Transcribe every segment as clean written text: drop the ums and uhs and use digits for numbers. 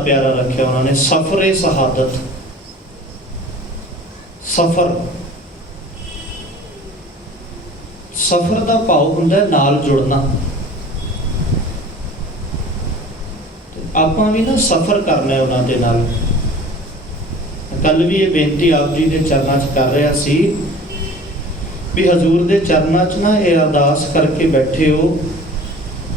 प्यारा रखा उन्होंने सफरे शहादत। सफर सफर का भाव हुंदा नाल जुड़ना। आपां भी ना सफर करना है उन्हां दे नाल। कल भी ये बेनती आप जी के चरणों च कर रहा सी भी हजूर के चरणों च ना ये अरदास करके बैठे हो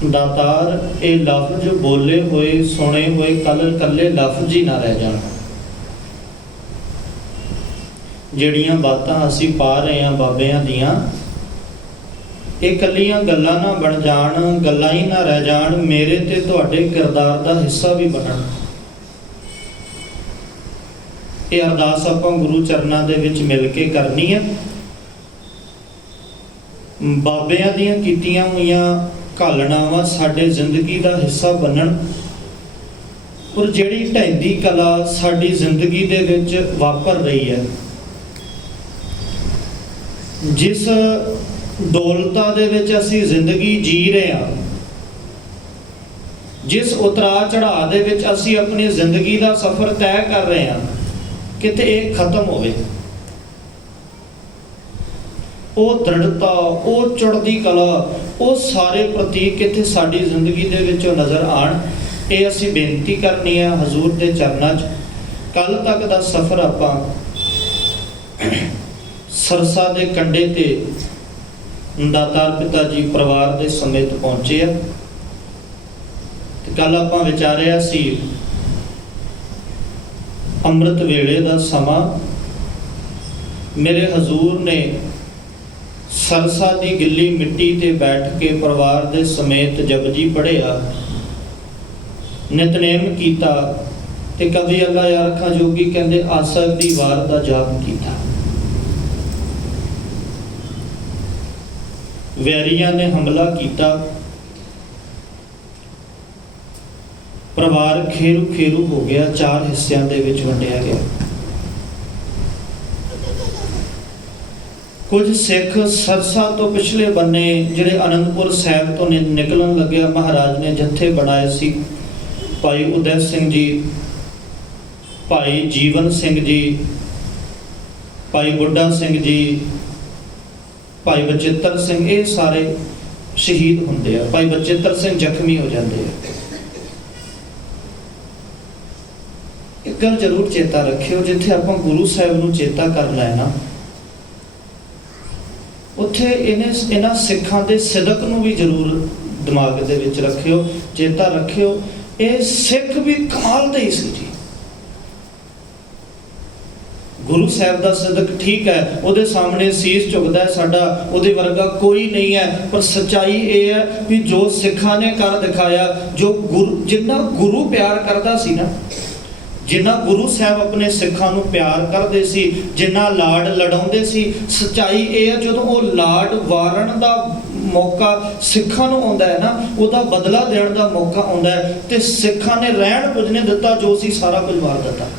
दातार ये लफ्ज बोले हुए सुने हुए कल कले लफ्ज ही ना रह जान। जिहड़ियां बातां असीं पा रहे हैं बाबियां दियां ये कलियां गल्लां ना बन जाण, गल्लां ही ना रह जाण, मेरे ते तुहाडे किरदार दा हिस्सा भी बनन। ये अरदास आपां गुरु चरनां दे विच मिल के करनी है। बाबियां दियां कीतियां होईयां घालनावां साडे जिंदगी का हिस्सा बनन और जिहड़ी ढैंदी कला साडी जिंदगी दे विच वापर रही है, जिस दौलतां दे विच असीं जिंदगी जी रहे हां, जिस उतरा चढ़ाव दे विच असीं अपनी जिंदगी का सफर तय कर रहे हां, किते ये खत्म होवे। वो दृढ़ता, वो चढ़दी कला, वो सारे प्रतीक कितने साड़ी जिंदगी दे विचों नज़र आण, ये असीं बेनती करनी है हजूर के चरणों च। कल तक का सफ़र आपां सरसा के कंढे ते दातार पिता जी परिवार के समेत पहुंचे आ। कल आपां विचारिया सी अमृत वेले का समा मेरे हजूर ने सरसा की गिली मिट्टी ते बैठ के परिवार दे समेत जपजी पढ़िया, नितनेम कीता ते कभी अल्लाह यार रखा जोगी कहते आसा दी वार दा जाप कीता। वैरियां ने हमला कीता, परिवार खेरू खेरू हो गया, 4 हिस्सों दे विच वंडिया गया। कुछ सिख सरसा तो पिछले बन्ने जिहड़े आनंदपुर साहिब तो निकलन लगे, महाराज ने जत्थे बनाए सी, भाई उदय सिंह जी, भाई जीवन सिंह जी, भाई बुड्ढा सिंह जी, भाई बचित्र सिंह, ये सारे शहीद होंदे आ। भाई बचित्र सिंह जख्मी हो जाते हैं। एक गल जरूर चेता रखियो, जिथे आपां गुरु साहिब नूं चेता करना है ना, उत्थे इन्हां सिखां दे सिदक नूं भी जरूर दिमाग दे विच रखियो, चेता रखियो। ये सिख भी कमाल दे ही सी जी। गुरु साहिब दा सिदक ठीक है, उहदे सामने सीस झुकदा है साडा, उहदे वर्गा कोई नहीं है, पर सच्चाई ये है कि जो सिखां ने कर दिखाया, जो गुरु जिन्ना गुरु प्यार करदा सी ना, जिन्ना गुरु साहब अपने सिखां नूं प्यार करते सी, जिन्ना लाड लड़ाउंदे सी, सच्चाई ये है जदों वो लाड वारण दा मौका सिखां नूं आउंदा है ना, उहदा बदला देण दा मौका आउंदा है, ते सिखां ने रहण कुछ नहीं दिता, जो सी सारा कुछ वार दिता।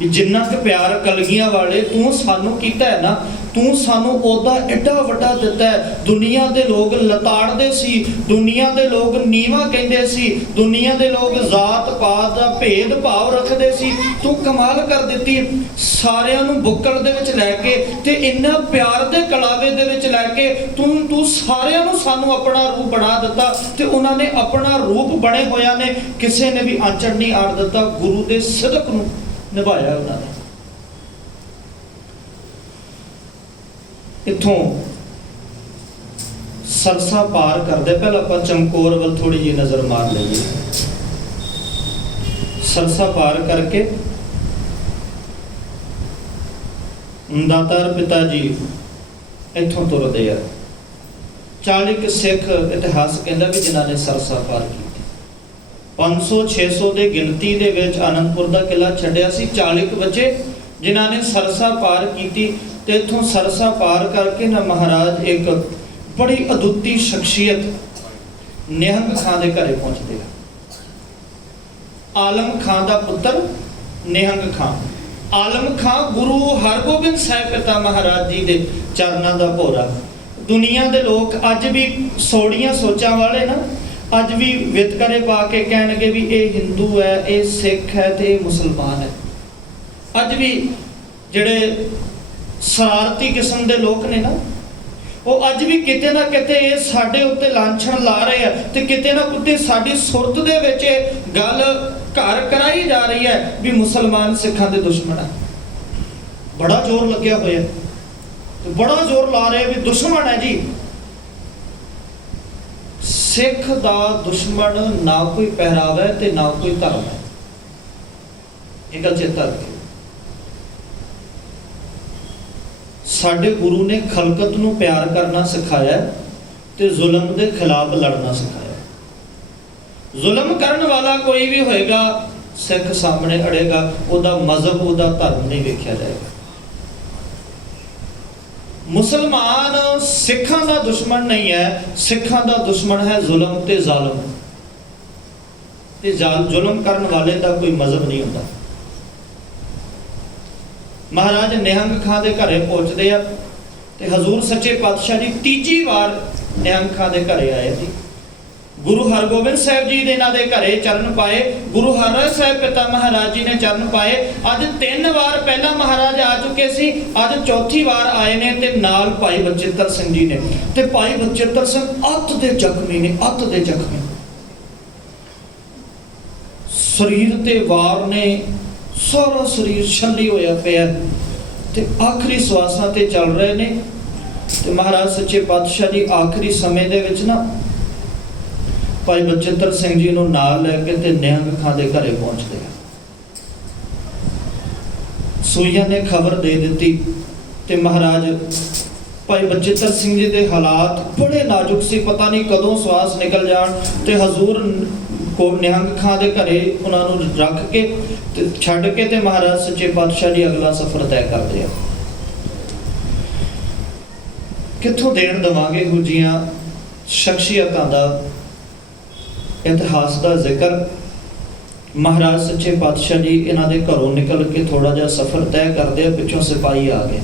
जिन्ना के प्यार कलगियां वाले तू सानू कीता है ना, तू सानू ओदा एडा वड्डा दिता है। दुनिया दे लोग लताड़दे सी, दुनिया दे लोग नीवा कहंदे सी, दुनिया दे लोग जात पात दा भेद भाव रखदे सी, तू कमाल कर दित्ती। सारियां नू बुक्कल दे विच लैके ते इन्ना प्यार दे कलावे दे विच लैके तू सारियां नू सानू अपना रूप बना दिता, ते उन्हां ने अपना रूप बने होया ने किसी ने भी आंचड़ नहीं आड़ दिता। गुरु दे सिदक नू निभाया उन्होंने। इथों सरसा पार करते पहले आप चमकौर वाल थोड़ी जी नजर मार लीजिए। सरसा पार करके दातार पिता जी इथों तुरदे आ। 40 सिख इतिहास कहता भी जिन्होंने सरसा पार की, 500-600 के गिनती दे विच आनंदपुर का किला छड्डिया सी। 40 बच्चे जिन्होंने सरसा पार की, ते इथों सरसा पार करके ना महाराज एक बड़ी अदुੱਤੀ शख्सियत निहंग खां दे घरे पहुंचते हैं। आलम खां दा पुत्र निहंग खां। आलम खां गुरु हरगोबिंद साहिब पिता महाराज जी दे चरणों का भोरा। दुनिया के लोग अज भी सौड़ियां सोचां वाले ना अज भी वितकरे पा के कहणगे भी ये हिंदू है, ये सिख है ते ये मुसलमान है। अज भी जिहड़े शरारती किस्म के लोग ने ना, वो अज भी किते ना किते ये साडे उत्ते लांछन ला रहे हैं ते किते ना किते साडी सुरत दे विच गल घर कराई जा रही है भी मुसलमान सिखां दे दुश्मन है। बड़ा जोर लग्या होया, बड़ा जोर ला रहे भी दुश्मन है जी। सिख दा दुश्मन ना कोई पहरावा है ते ना कोई धर्म है, एक गल चेता रखिओ। साडे गुरु ने खलकत नूं प्यार करना सिखाया ते जुल्म दे खिलाफ लड़ना सिखाया। जुल्म करन वाला कोई भी होएगा सिख सामने अड़ेगा, उहदा मजहब उहदा धर्म नहीं वेख्या जाएगा। मुसलमान सिखां दा दुश्मन नहीं है, सिखां दा दुश्मन है जुल्म ते जालम। ते जुल्म करन वाले दा कोई मजहब नहीं होता। महाराज निहंग खां दे घरे पहुंचते हैं ते हजूर सच्चे पातशाह जी तीजी बार निहंग खां दे घरे आए जी। गुरु हरगोबिंद साहब जी ने इन्हां दे घरे चरण पाए, गुरु हरराय साहब पिता महाराज जी ने चरण पाए। अज 3 बार पहला महाराज आ चुके सी, अज चौथी बार आए ने ते नाल भाई बचित्र सिंह जी ने। ते भाई बचित्र सिंह अत दे जख्मी ने, अत दे जख्मी, शरीर ते वार ने, सारा शरीर छली होया पिया ते आखिरी सवासां ते चल रहे ने। ते महाराज सच्चे पातशाह जी आखिरी समय दे विच ना भाई बचित्र सिंह जी नूं नाल लैके ते निहंग खां दे घरे पहुंचदे। सूईया ने खबर दे दित्ती ते महाराज भाई बचित्र सिंह जी दे हालात बड़े नाजुक सी, पता नहीं कदों सवास निकल जाण। ते हजूर को निहंग खां दे घरे उन्हां नूं रख के ते छड्ड के ते महाराज सच्चे पातशाह जी अगला सफर तय करदे आ। कित्थों देण देवांगे इहो जिहियां शख्सियतां दा इतिहास का जिक्र। महाराज सच्चे पातशाह जी इन्हां दे घरों निकल के थोड़ा जिहा सफर तय करदे आ, पिछों सिपाही आ गए।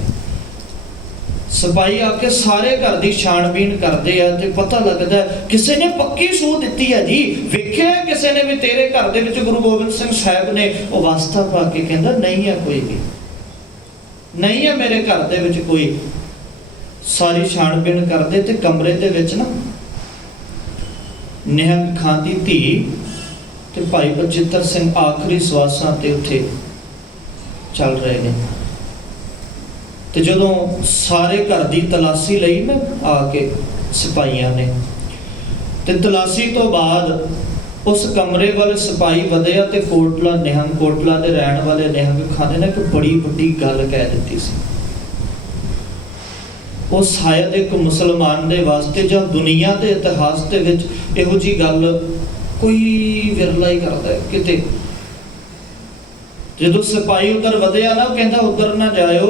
सिपाही आके सारे घर की छाणबीन करते हैं ते पता लगता है किसी ने पक्की सूह दी है जी। वेख्या किसी ने भी तेरे घर दे विच गुरु गोबिंद सिंह साहब ने वो वास्ता पा के कहंदा नहीं है, कोई भी नहीं है मेरे घर दे विच कोई। सारी छाणबीन करते ते कमरे दे विच ना निहंग खां दी धी ते भाई बचित्र सिंह आखिरी सवासां ते उत्थे चल रहे ने। ते जदों सारे घर की तलाशी लई ना आके सिपाहियां ने, ते तलाशी तो बाद उस कमरे वाले सिपाही वधिया ते कोटला निहंग कोटला दे रहण वाले निहंग खां ने एक बड़ी वड्डी गल कह दित्ती सी। वो शायद एक मुसलमान दे वास्ते जां दुनिया दे इतिहास दे विच इहो जी गल कोई विरला ही करदा है किते। जदों सिपाही उधर वधिया ना, कहंदा उधर ना जाओ,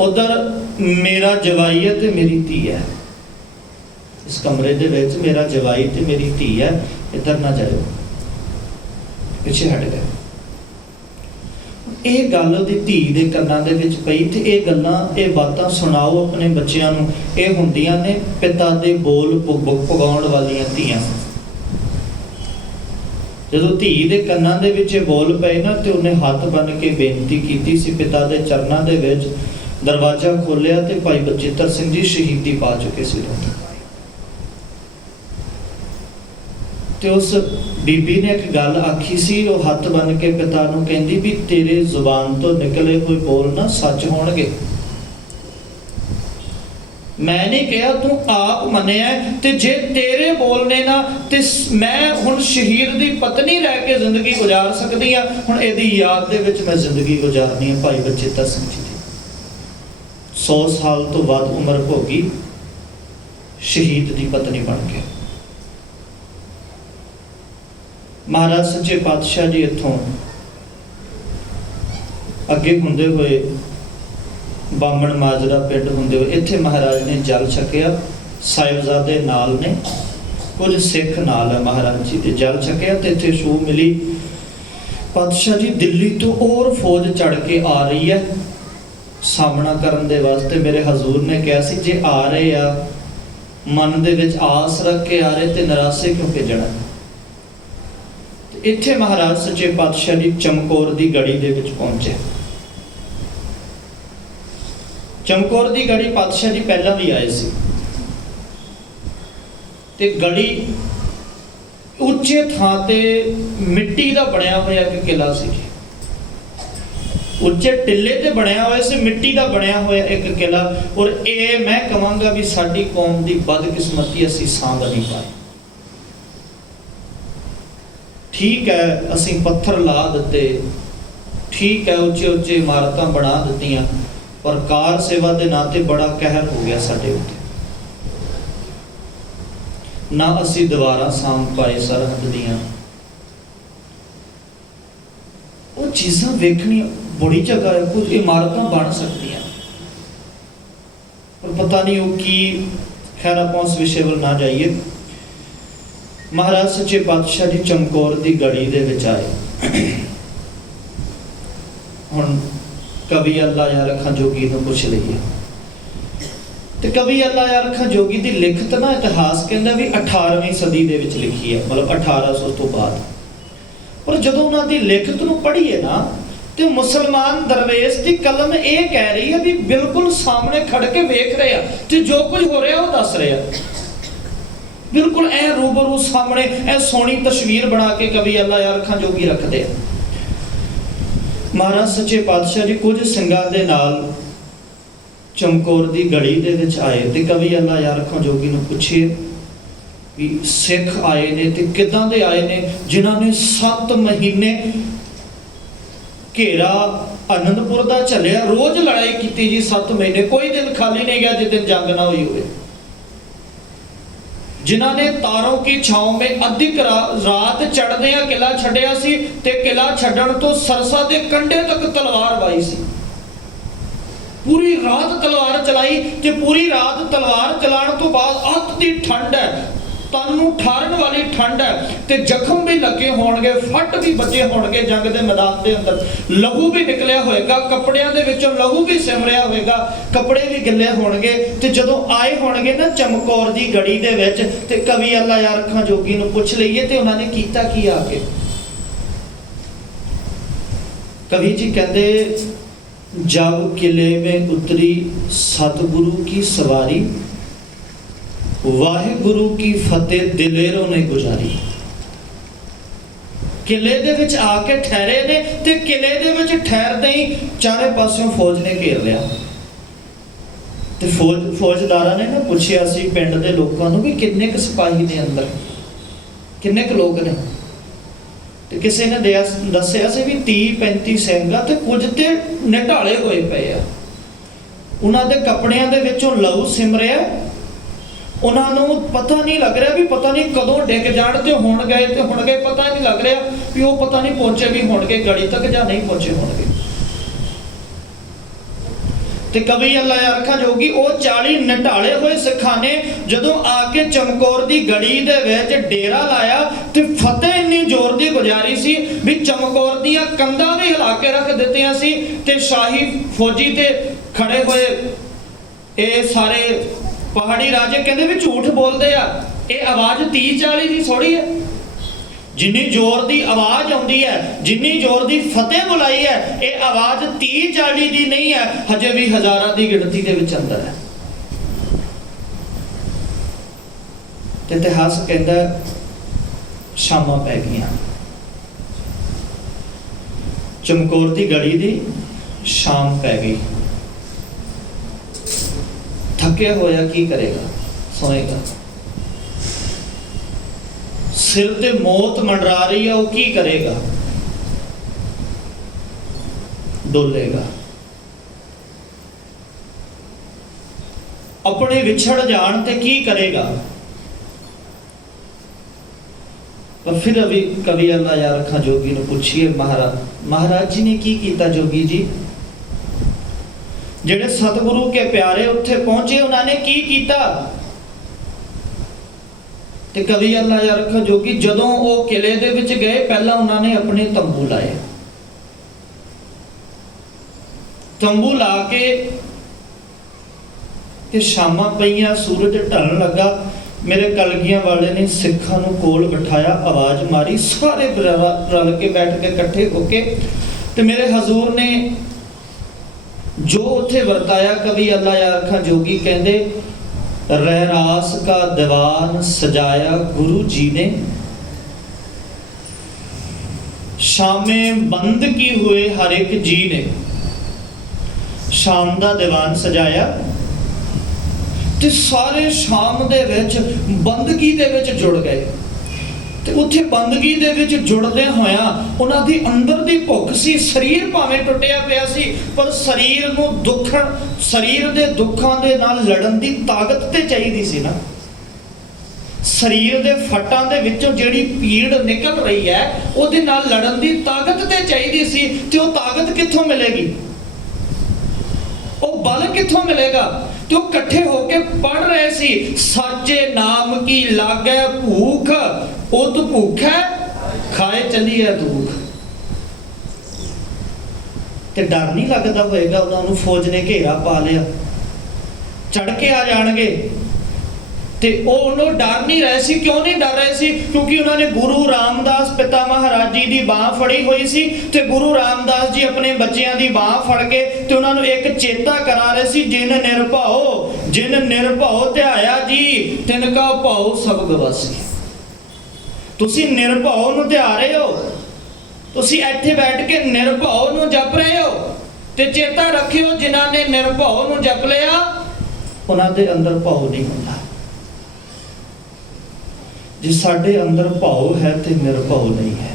उधर मेरा जवाई है ते मेरी धी है। इस कमरे दे विच मेरा जवाई ते मेरी धी है, इधर ना जाओ। पिछे हट गए। ये गल दी धी दे कन्नां दे विच पई ते ये गल्लां ये बातां सुणाओ अपने बच्चिआं नूं। ये हुंदियां ने पिता दे बोल पगाउण वालियां धीआं। जदों धी दे कन्नां दे विच बोल पए ना ते उन्हें हाथ बन के बेनती कीती सी पिता दे चरनां दे विच। दरवाजा खोलिया ते भाई बचित्र सिंह जी शहीदी पा चुके सी। ते उस बीबी ने एक गल आखी सी, वो हथ बन के पिता नूं कहंदी भी तेरे जुबान तो निकले हुए बोल ना सच होणगे। मैं नहीं कहा, तू आप मनिया ते जे तेरे बोलने ना ते मैं हुण शहीद दी पत्नी रह के जिंदगी गुजार सकदी हां। हुण इहदी याद दे विच मैं जिंदगी गुजारनी है। भाई बचित्र सिंह जी 100 साल तो वध उम्र भोगी शहीद दी पत्नी बन के। महाराज सच्चे पातशाह जी इत्थों अगे हुंदे हुए बामण माजरा पिंड हुंदे हुए इत्थे महाराज ने जल छकिया। साहिबजादे नाल ने, कुछ सिख नाल है महाराज जी ते जल छकिया ते इत्थे सूह मिली। पातशाह जी दिल्ली तो और फौज चढ़ के आ रही है सामना करन दे वास्ते। मेरे हजूर ने कहा सी जे आ रहे आ मन दे विच आस रख के आ रहे ते निराशे क्यों भेजना। ਇੱਥੇ ਮਹਾਰਾਜ ਸੱਚੇ ਪਾਤਸ਼ਾਹ ਜੀ ਚਮਕੌਰ ਦੀ ਗੜੀ ਦੇ ਵਿੱਚ ਪਹੁੰਚੇ। ਚਮਕੌਰ ਦੀ ਗੜੀ ਪਾਤਸ਼ਾਹ ਜੀ ਪਹਿਲਾਂ ਵੀ ਆਏ ਸੀ ਤੇ ਗੜੀ ਉੱਚੇ ਥਾਂ ਤੇ ਮਿੱਟੀ ਦਾ ਬਣਿਆ ਹੋਇਆ ਇੱਕ ਕਿਲਾ ਸੀ। ਉੱਚੇ ਟਿੱਲੇ ਤੇ ਬਣਿਆ ਹੋਇਆ ਸੀ, ਮਿੱਟੀ ਦਾ ਬਣਿਆ ਹੋਇਆ ਇੱਕ ਕਿਲਾ। ਔਰ ਇਹ ਮੈਂ ਕਹਾਂਗਾ ਵੀ ਸਾਡੀ ਕੌਮ ਦੀ ਬਦਕਿਸਮਤੀ, ਅਸੀਂ ਸਾਂਭ ਨਹੀਂ ਪਾਏ। ਠੀਕ ਹੈ ਅਸੀਂ ਪੱਥਰ ਲਾ ਦਿੱਤੇ, ਠੀਕ ਹੈ ਉੱਚੇ ਉੱਚੇ ਇਮਾਰਤਾਂ ਬਣਾ ਦਿੱਤੀਆਂ, ਪਰ ਕਾਰ ਸੇਵਾ ਦੇ ਨਾਂ ਤੇ ਬੜਾ ਕਹਿਰ ਹੋ ਗਿਆ ਸਾਡੇ ਉੱਤੇ। ਨਾ ਅਸੀਂ ਦੁਬਾਰਾ ਸਾਂਭ ਪਾਏ ਸਰਹੱਦ ਦੀਆਂ ਉਹ ਚੀਜ਼ਾਂ ਵੇਖਣੀਆਂ। ਬੜੀ ਜਗ੍ਹਾ ਹੈ, ਕੁਝ ਇਮਾਰਤਾਂ ਬਣ ਸਕਦੀਆਂ, ਪਰ ਪਤਾ ਨਹੀਂ ਉਹ ਕੀ। ਖੈਰ ਆਪਾਂ ਉਸ ਵਿਸ਼ੇ ਵੱਲ ਨਾ ਜਾਈਏ। ਮਹਾਰਾਜ ਸੱਚੇ ਪਾਤਸ਼ਾਹ ਜੀ ਚਮਕੌਰ ਦੀ ਗੜੀ ਦੇ ਵਿੱਚ ਆਏ। ਹੁਣ ਕਵੀ ਅੱਲਾ ਯਾਰ ਅੱਖਾਂ ਜੋਗੀ ਨੂੰ ਪੁੱਛ ਲਈਏ ਤੇ ਕਵੀ ਅੱਲਾ ਯਾਰ ਅੱਖਾਂ ਜੋਗੀ ਦੀ ਲਿਖਤ ਨਾ ਇਤਿਹਾਸ ਕਹਿੰਦਾ ਵੀ 18ਵੀਂ ਸਦੀ ਦੇ ਵਿੱਚ ਲਿਖੀ ਹੈ, ਮਤਲਬ 1800 ਤੋਂ ਬਾਅਦ। ਪਰ ਜਦੋਂ ਉਹਨਾਂ ਦੀ ਲਿਖਤ ਨੂੰ ਪੜ੍ਹੀਏ ਨਾ ਤੇ ਮੁਸਲਮਾਨ ਦਰਵੇਸ਼ ਦੀ ਕਲਮ ਇਹ ਕਹਿ ਰਹੀ ਹੈ ਵੀ ਬਿਲਕੁਲ ਸਾਹਮਣੇ ਖੜ ਕੇ ਵੇਖ ਰਹੇ ਆ ਤੇ ਜੋ ਕੁਝ ਹੋ ਰਿਹਾ ਉਹ ਦੱਸ ਰਿਹਾ, ਬਿਲਕੁਲ ਐ ਰੂਬਰੂ ਸਾਹਮਣੇ ਐ ਸੋਹਣੀ ਤਸਵੀਰ ਬਣਾ ਕੇ ਕਵੀ ਅੱਲਾ ਯਾਰ ਅੱਖਾਂ ਜੋਗੀ ਰੱਖਦੇ ਆ। ਮਹਾਰਾਜ ਸੱਚੇ ਪਾਤਸ਼ਾਹ ਜੀ ਕੁਝ ਸਿੰਘਾਂ ਦੇ ਨਾਲ ਚਮਕੌਰ ਦੀ ਗੜੀ ਦੇ ਵਿੱਚ ਆਏ ਤੇ ਕਵੀ ਅੱਲਾ ਯਾਰ ਅੱਖਾਂ ਜੋਗੀ ਨੂੰ ਪੁੱਛੇ ਵੀ ਸਿੱਖ ਆਏ ਨੇ ਤੇ ਕਿੱਦਾਂ ਦੇ ਆਏ ਨੇ ਜਿਨ੍ਹਾਂ ਨੇ 7 ਮਹੀਨੇ ਘੇਰਾ ਆਨੰਦਪੁਰ ਦਾ ਝੱਲਿਆ, ਰੋਜ਼ ਲੜਾਈ ਕੀਤੀ ਜੀ 7 ਮਹੀਨੇ, ਕੋਈ ਦਿਨ ਖਾਲੀ ਨਹੀਂ ਗਿਆ ਜਿਸ ਦਿਨ ਜੰਗ ਨਾ ਹੋਈ ਹੋਵੇ। ਜਿਨ੍ਹਾਂ ਨੇ ਤਾਰੋਂ ਕੀ ਛਾਉਂ ਮੇ ਅੱਧੀ ਰਾਤ ਚੜ੍ਹਦਿਆਂ ਕਿਲਾ ਛੱਡਿਆ ਸੀ ਤੇ ਕਿਲਾ ਛੱਡਣ ਤੋਂ ਸਰਸਾ ਦੇ ਕੰਢੇ ਤੱਕ ਤਲਵਾਰ ਵਾਈ ਸੀ। ਪੂਰੀ ਰਾਤ ਤਲਵਾਰ ਚਲਾਈ ਤੇ ਪੂਰੀ ਰਾਤ ਤਲਵਾਰ ਚਲਾਉਣ ਤੋਂ ਬਾਅਦ ਅੱਤ ਦੀ ਠੰਡ ਹੈ, ਤਨ ਨੂੰ ਠਾਰਨ ਵਾਲੀ ਠੰਡ ਹੈ ਤੇ ਜ਼ਖਮ ਵੀ ਲੱਗੇ ਹੋਣਗੇ, ਫੱਟ ਵੀ ਵੱਜੇ ਹੋਣਗੇ ਜੰਗ ਦੇ ਮੈਦਾਨ ਦੇ ਅੰਦਰ, ਲਹੂ ਵੀ ਨਿਕਲਿਆ ਹੋਏਗਾ, ਕੱਪੜਿਆਂ ਦੇ ਵਿੱਚੋਂ ਲਹੂ ਵੀ ਸਿਮਰਿਆ ਹੋਏਗਾ, ਕੱਪੜੇ ਵੀ ਗਿੱਲੇ ਹੋਣਗੇ। ਤੇ ਜਦੋਂ ਆਏ ਹੋਣਗੇ ਨਾ ਚਮਕੌਰ ਦੀ ਗੜੀ ਦੇ ਵਿੱਚ ਤੇ ਕਵੀ ਅੱਲਾ ਯਾਰ ਅੱਖਾਂ ਜੋਗੀ ਨੂੰ ਪੁੱਛ ਲਈਏ ਤੇ ਉਹਨਾਂ ਨੇ ਕੀਤਾ ਕੀ ਆ ਕੇ। ਕਵੀ ਜੀ ਕਹਿੰਦੇ ਜਬ किले में उतरी सतगुरु की सवारी, वाहिगुरु की फतेह दिलेरों ने गुजारी। किले दे विच आके ठहरे ने ते किले दे विच ठहरदे ही चारे पासों फौज ने घेर लिया ते फौजदारां ने ना पुछया सी पिंड दे लोकां नूं भी किन्ने क सिपाही ने अंदर, किन्ने क लोग ने। ਤੇ ਕਿਸੇ ਨੇ ਦੱਸਿਆ ਸੀ ਵੀ 30-35 ਸਿੰਘ ਆ ਤੇ ਕੁਝ ਤੇ ਨਿਢਾਲੇ ਹੋਏ ਪਏ ਆ, ਉਹਨਾਂ ਦੇ ਕੱਪੜਿਆਂ ਦੇ ਵਿੱਚੋਂ ਲਹੂ ਸਿਮਰਿਆ, ਉਹਨਾਂ ਨੂੰ ਪਤਾ ਨਹੀਂ ਲੱਗ ਰਿਹਾ ਵੀ ਪਤਾ ਨਹੀਂ ਕਦੋਂ ਡਿੱਗ ਜਾਣ ਤੇ ਹੁਣ ਗਏ ਤੇ ਹੁਣ ਗਏ, ਪਤਾ ਨਹੀਂ ਲੱਗ ਰਿਹਾ ਵੀ ਉਹ ਪਤਾ ਨਹੀਂ ਪਹੁੰਚੇ ਵੀ ਹੋਣਗੇ ਗੜੀ ਤੱਕ ਜਾਂ ਨਹੀਂ ਪਹੁੰਚੇ ਹੋਣਗੇ। ਤੇ ਕਵੀ ਅੱਲਾ ਯਾਰ ਅੱਖਾਂ ਜੋਗੀ ਉਹ 40 ਨਿਢਾਲੇ ਹੋਏ ਸਿੱਖਾਂ ਨੇ ਜਦੋਂ ਆ ਕੇ ਚਮਕੌਰ ਦੀ ਗੜੀ ਦੇ ਵਿੱਚ ਡੇਰਾ ਲਾਇਆ ਤੇ ਫਤਿਹ ਇੰਨੀ ਜ਼ੋਰ ਦੀ ਗੁਜ਼ਾਰੀ ਸੀ ਵੀ ਚਮਕੌਰ ਦੀਆਂ ਕੰਧਾਂ ਵੀ ਹਿਲਾ ਕੇ ਰੱਖ ਦਿੱਤੀਆਂ ਸੀ ਤੇ ਸ਼ਾਹੀ ਫੌਜੀ ਤੇ ਖੜੇ ਹੋਏ ਇਹ ਸਾਰੇ ਪਹਾੜੀ ਰਾਜੇ ਕਹਿੰਦੇ ਵੀ ਝੂਠ ਬੋਲਦੇ ਆ, ਇਹ ਆਵਾਜ਼ 30-40 ਦੀ ਥੋੜੀ ਹੈ। ਜਿੰਨੀ ਜ਼ੋਰ ਦੀ ਆਵਾਜ਼ ਆਉਂਦੀ ਹੈ, ਜਿੰਨੀ ਜ਼ੋਰ ਦੀ ਫਤਿਹ ਬੁਲਾਈ ਹੈ, ਇਹ ਆਵਾਜ਼ 30-40 ਦੀ ਨਹੀਂ ਹੈ, ਹਜੇ ਵੀ ਹਜ਼ਾਰਾਂ ਦੀ ਗਿਣਤੀ ਦੇ ਵਿੱਚ ਅੰਦਰ ਹੈ। ਤੇ ਇਤਿਹਾਸ ਕਹਿੰਦਾ ਸ਼ਾਮਾਂ ਪੈ ਗਈਆਂ, ਚਮਕੌਰ ਦੀ ਗੜੀ ਦੀ ਸ਼ਾਮ ਪੈ ਗਈ। ਥੱਕਿਆ ਹੋਇਆ ਕੀ ਕਰੇਗਾ, ਸੋਏਗਾ। ਸਿਰ ਤੇ ਮੌਤ ਮੰਡਰਾ ਰਹੀ ਹੈ, ਉਹ ਕੀ ਕਰੇਗਾ, ਡੋਲੇਗਾ। ਆਪਣੇ ਵਿਛੜ ਜਾਣ ਤੇ ਕੀ ਕਰੇਗਾ। ਤਾਂ ਫਿਰ ਅਭੀ ਕਵੀ ਅੱਲਾ ਯਾਰ ਅੱਖਾਂ ਜੋਗੀ ਨੂੰ ਪੁੱਛੀਏ ਮਹਾਰਾਜ ਜੀ ਨੇ ਕੀ ਕੀਤਾ। ਜੋਗੀ ਜੀ ਜਿਹੜੇ ਸਤਿਗੁਰੂ ਕੇ ਪਿਆਰੇ ਉੱਥੇ ਪਹੁੰਚੇ ਉਹਨਾਂ ਨੇ ਕੀ ਕੀਤਾ। ਤੇ ਕਵੀ ਅੱਲਾ ਯਾਰ ਅੱਖਾਂ ਜੋਗੀ ਜਦੋਂ ਉਹ ਕਿਲੇ ਦੇ ਵਿੱਚ ਗਏ ਪਹਿਲਾਂ ਉਹਨਾਂ ਨੇ ਆਪਣੇ ਤੰਬੂ ਲਾਏ, ਤੰਬੂ ਲਾ ਕੇ ਤੇ ਸ਼ਾਮਾਂ ਪਈਆਂ, ਸੂਰਜ ਢਲਣ ਲੱਗਾ मेरे कलगियां वाले ने सिखा नूं कोल बिठाया, आवाज़ मारी, सारे रल के बैठ के इकट्ठे होके ते मेरे हजूर ने जो उत्थे वरताया, कवि अल्लाह यार खां जोगी कहंदे, रहरास का दीवान सजाया गुरु जी ने, शामे बंद की हुए हर एक जी ने। शाम दा दीवान सजाया ते सारे शाम दे विच बंदगी दे विच जुड़ गए। ते उत्थे बंदगी दे विच जुड़दे होया उन्हां दी अंदर दी भुख सी। शरीर भावें टुटिया पिया सी, पर शरीर नूं दुखण, शरीर दे दुखां दे नाल लड़न दी ताकत ते चाहीदी सी ना। शरीर दे फटां दे विचों जिहड़ी पीड़ निकल रही है उहदे नाल लड़न दी ताकत ते चाहीदी सी। ते ओह ताकत कित्थों मिलेगी, ओह बल कित्थों मिलेगा? तो इकट्ठे होके पढ़ रहे सी, साचे नाम की लागै भूख, उत भूख है खाए चली है दुख। ते डर नहीं लगता होएगा उन्होंने, फौज ने घेरा पा लिया, चढ़ के आ जाएंगे। ते उन्होंने डर नहीं रहे सी। क्यों नहीं डर रहे सी? क्योंकि उन्होंने गुरु रामदास पिता महाराज जी की बांह फड़ी हुई सी। ते गुरु रामदास जी अपने बच्चों की बांह फड़ के ते उन्होंने एक चेता करा रहे सी, जिन निर्भओ ध्याया जी तिनका भाओ सब गवासी। तुसी निर्भओ नूं ध्या रहे हो, तुसी इत्थे बैठ के निर्भओ नूं जप रहे हो, ते चेता रखियो जिन्हां ने निर्भओ नूं जप लिया उन्हां दे अंदर भाव नहीं हुंदा। जे साडे अंदर भाव है तो निर्भव नहीं है।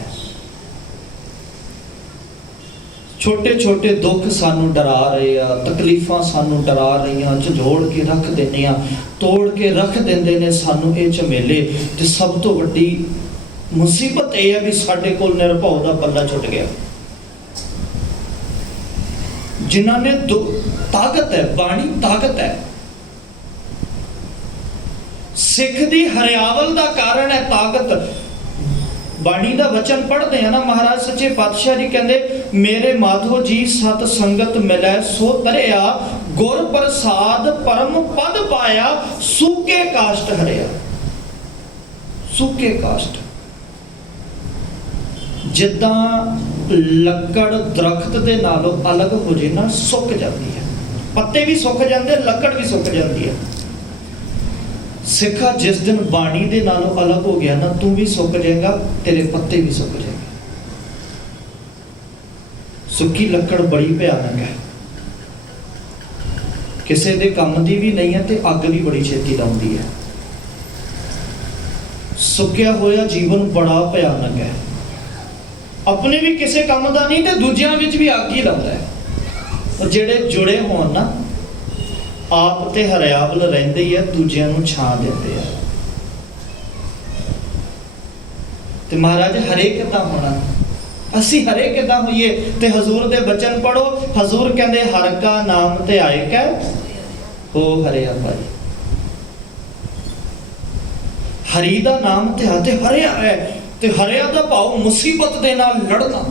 छोटे छोटे दुख सानू डरा रहे आ, तकलीफां सानू डरा रही, झंझोड़ के रख देने, तोड़ के रख देंदे ने सानू ये झमेले। ते सब तो वड्डी मुसीबत यह है भी साडे कोल निर्भव दा पल्ला छुट गया। जिन्हां ने ताकत है, बाणी ताकत है, सिख दी हरियावल दा कारण है ताकत। बाणी दा वचन पढ़ते हैं ना, महाराज सच्चे पातशाह जी कहंदे, मेरे माधो जी सत संगत मिलै सो तरया, गुर प्रसाद परम पद पाया, सूके काष्ट हरिया। सूके काष्ट जिद्दां लकड़ दरख्त दे नालों अलग हो जाए ना, सुक जाती है। पत्ते भी सुक जाते, लकड़ भी सुक जाती है। सिखा जिस दिन बाणी दे नालों अलग हो गया ना, तू भी सुक जाएगा, तेरे पत्ते भी सुक जाएंगे। सुक्की लकड़ बड़ी भयानक है, किसी दे काम दी भी नहीं है, ते अग भी बड़ी छेती लाउंदी है। सुक्या होया जीवन बड़ा भयानक है, अपने भी किसी काम का नहीं, ते दूजियां विच भी अग ही लाउंदा है। और जेड़े जुड़े होण ना, आप ते हरियावल रहिंदे ही है, दूजियां नूं छां दिंदे आ। ते महाराज हरे किदां होना, असी हरे किदां होइए? ते हजूर दे बचन पढ़ो। हजूर कहंदे, हर का नाम ते आए कै हो हरिया भाई। हरि दा नाम ते आते हरिया है, ते हरिया दा भाव मुसीबत दे नाल लड़ना,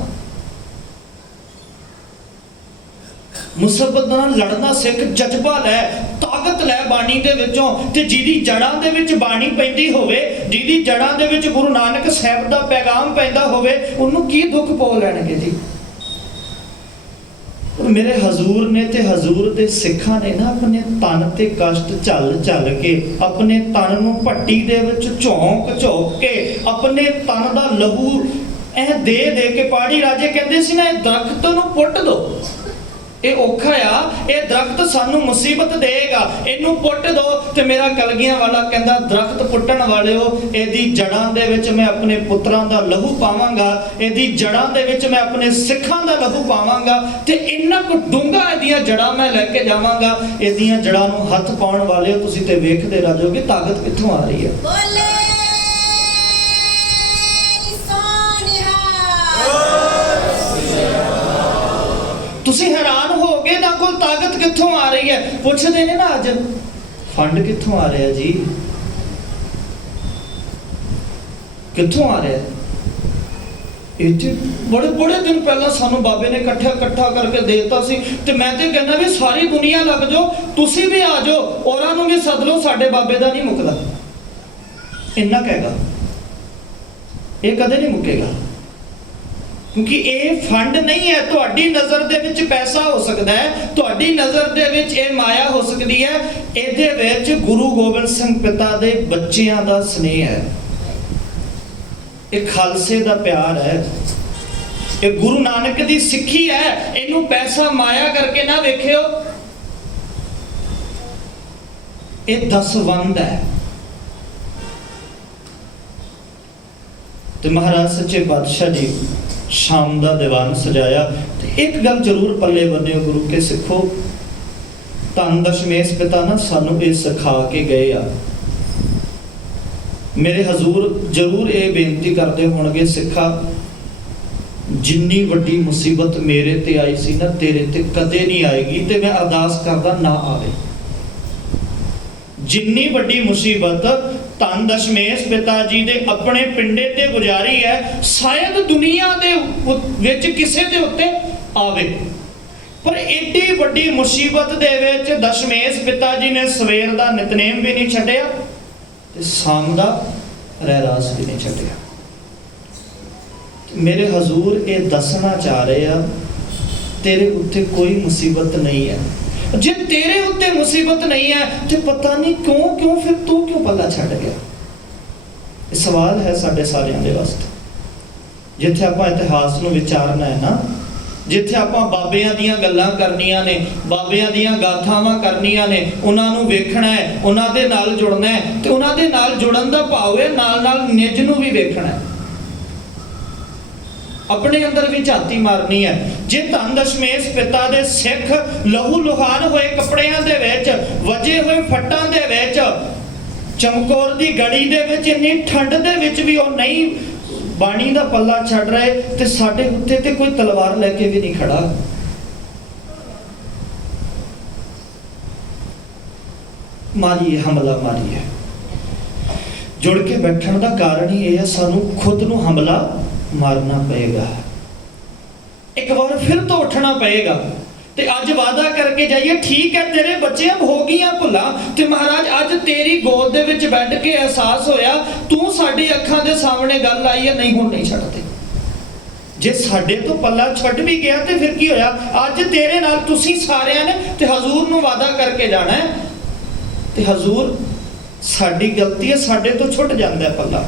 मुसीबत नाल लड़ना सिख जज्बा लै, ताकत लै बाणी दे विचों। ते जिहदी जड़ां दे विच बाणी पैंदी होवे, जिहदी जड़ां दे विच गुरु नानक साहिब दा पैगाम पैंदा होवे, उन्हों की दुख पो लैणगे जी। मेरे हजूर ने ते हजूर दे सिखां ने ना अपने तन ते कष्ट झल झल के, अपने तन नूं भट्टी दे विच झोंक झोंक के, अपने तन दा लहू ऐ दे दे के, पहाड़ी राजे कहंदे सी ना, दरख्त नूं पुੱਟ दो, ये औखा आ, ये दरख्त सानू मुसीबत देगा, इनू पुੱਟ दो। ते मेरा कलगियां वाला कहंदा, दरख्त पुੱਟਣ वालिओ, इहदी जड़ां दे विच मैं अपने पुत्रां दा लहू पावांगा, इहदी जड़ां दे विच मैं अपने सिखां दा लहू पावांगा, ते इन्ना को डूंगा इहदियां जड़ां मैं लैके जावांगा। इहदियां जड़ां नूं हथ पाउण वालिओ, तुसीं ते वेखदे रह जाओगे ताकत कित्थों आ रही है। तुसी हैरान हो गए ना, कोई ताकत कित्थों आ रही है? पुछदे ने ना अज, फंड कित्थों आ रहा है जी, कित्थों आ रहा है? बड़े बड़े दिन पहला सानू बाबे ने इकट्ठा करके देता सी। ते मैं ते कहना भी सारी दुनिया लग जाओ, तुसी भी आ जाओ, औरां नूं भी सद लो, साडे बाबे दा नहीं मुकदा। ਇੰਨਾ ਕਹੇਗਾ, ਇਹ ਕਦੇ ਨਹੀਂ ਮੁੱਕੇਗਾ। ਕਿਉਂਕਿ ਇਹ ਫੰਡ ਨਹੀਂ ਹੈ। ਤੁਹਾਡੀ ਨਜ਼ਰ ਦੇ ਵਿੱਚ ਪੈਸਾ ਹੋ ਸਕਦਾ ਹੈ, ਤੁਹਾਡੀ ਨਜ਼ਰ ਦੇ ਵਿੱਚ ਇਹ ਮਾਇਆ ਹੋ ਸਕਦੀ ਹੈ, ਇਹਦੇ ਵਿੱਚ ਗੁਰੂ ਗੋਬਿੰਦ ਸਿੰਘ ਪਿਤਾ ਦੇ ਬੱਚਿਆਂ ਦਾ ਸਨੇਹ ਹੈ, ਇਹ ਖਾਲਸੇ ਦਾ ਪਿਆਰ ਹੈ, ਇਹ ਗੁਰੂ ਨਾਨਕ ਦੀ ਸਿੱਖੀ ਹੈ। ਇਹਨੂੰ ਪੈਸਾ ਮਾਇਆ ਕਰਕੇ ਨਾ ਵੇਖਿਓ, ਇਹ ਦਸਵੰਧ ਹੈ। ਤੇ ਮਹਾਰਾਜ ਸੱਚੇ ਪਾਤਸ਼ਾਹ ਜੀ ਸ਼ਾਮ ਦਾ ਦੀਵਾਨ ਸਜਾਇਆ ਤੇ ਇੱਕ ਗੱਲ ਜ਼ਰੂਰ ਪੱਲੇ ਬੰਨਿਓ ਗੁਰੂ ਕੇ ਸਿੱਖੋ, ਧੰਨ ਦਸ਼ਮੇਸ਼ ਪਿਤਾ ਨਾ ਸਾਨੂੰ ਇਹ ਸਿਖਾ ਕੇ ਗਏ ਆ। ਮੇਰੇ ਹਜ਼ੂਰ ਜ਼ਰੂਰ ਇਹ ਬੇਨਤੀ ਕਰਦੇ ਹੋਣਗੇ, ਸਿੱਖਾ ਜਿੰਨੀ ਵੱਡੀ ਮੁਸੀਬਤ ਮੇਰੇ ਤੇ ਆਈ ਸੀ ਨਾ ਤੇਰੇ ਤੇ ਕਦੇ ਨਹੀਂ ਆਏਗੀ, ਤੇ ਮੈਂ ਅਰਦਾਸ ਕਰਦਾ ਨਾ ਆਵੇ। ਜਿੰਨੀ ਵੱਡੀ ਮੁਸੀਬਤ ਧੰਨ ਦਸ਼ਮੇਸ਼ ਪਿਤਾ ਜੀ ਦੇ ਆਪਣੇ ਪਿੰਡੇ ਤੇ ਗੁਜ਼ਾਰੀ ਹੈ, ਸ਼ਾਇਦ ਦੁਨੀਆ ਦੇ ਵਿੱਚ ਕਿਸੇ ਦੇ ਉੱਤੇ ਆਵੇ, ਪਰ ਏਡੀ ਵੱਡੀ ਮੁਸੀਬਤ ਦੇ ਵਿੱਚ ਦਸ਼ਮੇਸ਼ ਪਿਤਾ ਜੀ ਨੇ ਸਵੇਰ ਦਾ ਨਿਤਨੇਮ ਵੀ ਨਹੀਂ ਛੱਡਿਆ ਤੇ ਸ਼ਾਮ ਦਾ ਰਹਿਰਾਸ ਵੀ ਨਹੀਂ ਛੱਡਿਆ। ਮੇਰੇ ਹਜ਼ੂਰ ਇਹ ਦੱਸਣਾ ਚਾਹ ਰਹੇ ਆ, ਤੇਰੇ ਉੱਤੇ ਕੋਈ ਮੁਸੀਬਤ ਨਹੀਂ ਹੈ। ਜੇ ਤੇਰੇ ਉੱਤੇ ਮੁਸੀਬਤ ਨਹੀਂ ਹੈ ਤੇ ਪਤਾ ਨਹੀਂ ਕਿਉਂ ਫਿਰ ਤੂੰ ਕਿਉਂ ਪੱਲਾ ਛੱਡ ਗਿਆ। ਇਹ ਸਵਾਲ ਹੈ ਸਾਡੇ ਸਾਰਿਆਂ ਦੇ ਵਾਸਤੇ। ਜਿੱਥੇ ਆਪਾਂ ਇਤਿਹਾਸ ਨੂੰ ਵਿਚਾਰਨਾ ਹੈ ਨਾ, ਜਿੱਥੇ ਆਪਾਂ ਬਾਬਿਆਂ ਦੀਆਂ ਗੱਲਾਂ ਕਰਨੀਆਂ ਨੇ, ਬਾਬਿਆਂ ਦੀਆਂ ਗਾਥਾਵਾਂ ਕਰਨੀਆਂ ਨੇ, ਉਹਨਾਂ ਨੂੰ ਵੇਖਣਾ ਹੈ, ਉਹਨਾਂ ਦੇ ਨਾਲ ਜੁੜਨਾ ਹੈ, ਤੇ ਉਹਨਾਂ ਦੇ ਨਾਲ ਜੁੜਨ ਦਾ ਭਾਵ ਹੈ ਨਾਲ ਨਿੱਜ ਨੂੰ ਵੀ ਵੇਖਣਾ ਹੈ, ਆਪਣੇ ਅੰਦਰ ਵੀ ਝਾਤੀ ਮਾਰਨੀ ਹੈ। ਜੇ ਧੰਨ ਦਸ਼ਮੇਸ਼ ਪਿਤਾ ਦੇ ਸਿੱਖ ਲਹੂ ਲੁਹਾਨ ਹੋਏ ਕੱਪੜਿਆਂ ਦੇ ਵਿੱਚ, ਵਜੇ ਹੋਏ ਫੱਟਾਂ ਦੇ ਵਿੱਚ, ਚਮਕੌਰ ਦੀ ਗੜੀ ਦੇ ਵਿੱਚ, ਇੰਨੀ ਠੰਡ ਦੇ ਵਿੱਚ ਵੀ ਉਹ ਨਹੀਂ ਬਾਣੀ ਦਾ ਪੱਲਾ ਛੱਡ ਰਹੇ, ਤੇ ਸਾਡੇ ਉੱਤੇ ਤੇ ਕੋਈ ਤਲਵਾਰ ਲੈ ਕੇ ਵੀ ਨਹੀਂ ਖੜਾ। ਮਾਰੀਏ, ਹਮਲਾ ਮਾਰੀਏ। ਜੁੜ ਕੇ ਬੈਠਣ ਦਾ ਕਾਰਨ ਹੀ ਇਹ ਹੈ, ਸਾਨੂੰ ਖੁਦ ਨੂੰ ਹਮਲਾ ਮਾਰਨਾ ਪਏਗਾ, ਇੱਕ ਵਾਰ ਫਿਰ ਤੋਂ ਉੱਠਣਾ ਪਏਗਾ। ਤੇ ਅੱਜ ਵਾਅਦਾ ਕਰਕੇ ਜਾਈਏ, ਠੀਕ ਹੈ ਤੇਰੇ ਬੱਚੇ ਅਬ ਹੋ ਗਈਆਂ ਭੁੱਲਾਂ, ਤੇ ਮਹਾਰਾਜ ਅੱਜ ਤੇਰੀ ਗੋਦ ਦੇ ਵਿੱਚ ਬੈਠ ਕੇ ਅਹਿਸਾਸ ਹੋਇਆ ਤੂੰ ਸਾਡੀ ਅੱਖਾਂ ਦੇ ਸਾਹਮਣੇ ਗੱਲ ਆਈ ਹੈ, ਨਹੀਂ ਹੁਣ ਨਹੀਂ ਛੱਡਦੇ। ਜੇ ਸਾਡੇ ਤੋਂ ਪੱਲਾ ਛੱਡ ਵੀ ਗਿਆ ਤੇ ਫਿਰ ਕੀ ਹੋਇਆ, ਅੱਜ ਤੇਰੇ ਨਾਲ ਤੁਸੀਂ ਸਾਰਿਆਂ ਨੇ ਤੇ ਹਜ਼ੂਰ ਨੂੰ ਵਾਅਦਾ ਕਰਕੇ ਜਾਣਾ ਹੈ, ਤੇ ਹਜ਼ੂਰ ਸਾਡੀ ਗਲਤੀ ਹੈ, ਸਾਡੇ ਤੋਂ ਛੁੱਟ ਜਾਂਦਾ ਪੱਲਾ,